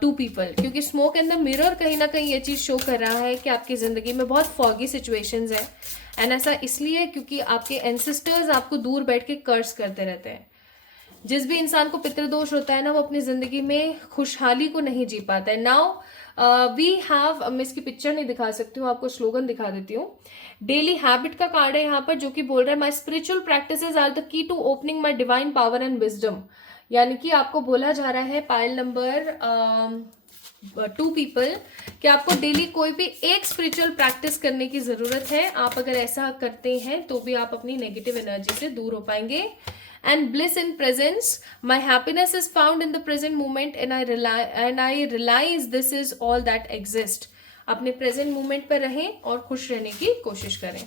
2 पीपल, क्योंकि स्मोक एंड द मिरर कहीं ना कहीं ये चीज शो कर रहा है कि आपकी जिंदगी में बहुत फॉगी सिचुएशंस है। एंड ऐसा इसलिए क्योंकि आपके एंसेस्टर्स आपको दूर बैठ के कर्स करते रहते हैं। जिस भी इंसान को पितृदोष होता है ना, वो अपनी जिंदगी में खुशहाली को नहीं जी पाता है। नाउ वी हैव, मैं इसकी पिक्चर नहीं दिखा सकती हूँ, आपको स्लोगन दिखा देती हूँ। डेली हैबिट का कार्ड है यहाँ पर, जो कि बोल रहा है my spiritual practices are the key to opening my divine power and wisdom. यानी कि आपको बोला जा रहा है पाइल नंबर 2 पीपल कि आपको डेली कोई भी एक स्पिरिचुअल प्रैक्टिस करने की जरूरत है। आप अगर ऐसा करते हैं तो भी आप अपनी नेगेटिव एनर्जी से दूर हो पाएंगे। And bliss in presence, my happiness is found in the present moment and I realize this is all that exist. अपने प्रेजेंट मोमेंट पर रहें और खुश रहने की कोशिश करें।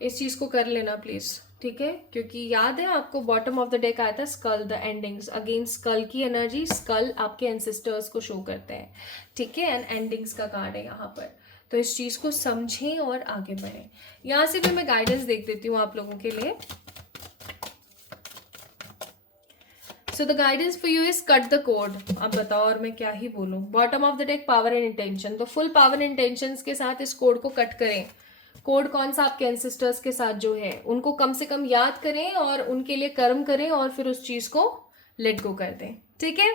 इस चीज को कर लेना प्लीज, ठीक है। क्योंकि याद है आपको बॉटम ऑफ द डेक आया था skull, the endings. Again skull की एनर्जी, स्कल आपके एंसेस्टर्स को शो करते हैं, ठीक है। एंड एंडिंग्स का कार्ड है यहाँ पर। तो इस चीज को समझें और आगे बढ़ें। यहां से भी मैं गाइडेंस देख देती हूँ आप लोगों के लिए। So the guidance for you is cut the code. अब बताओ और मैं क्या ही बोलूं। Bottom of the deck power and intention, तो फुल पावर इंटेंशन के साथ इस कोड को कट करें। कोड कौन सा, आपके एंसेस्टर्स के साथ जो है उनको कम से कम याद करें और उनके लिए कर्म करें और फिर उस चीज को लेट गो कर दें, ठीक है।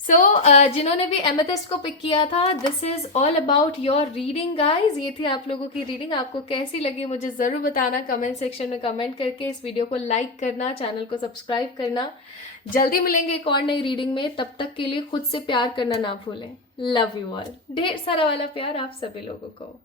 सो जिन्होंने भी एमेथिस्ट को पिक किया था, this is all about your reading guys. ये थी आप लोगों की रीडिंग। आपको कैसी लगी मुझे जरूर बताना कमेंट सेक्शन में कमेंट करके। इस वीडियो को लाइक करना, चैनल को सब्सक्राइब करना। जल्दी मिलेंगे एक और नई रीडिंग में, तब तक के लिए खुद से प्यार करना ना भूलें। लव यू ऑल, ढेर सारा वाला प्यार आप सभी लोगों को।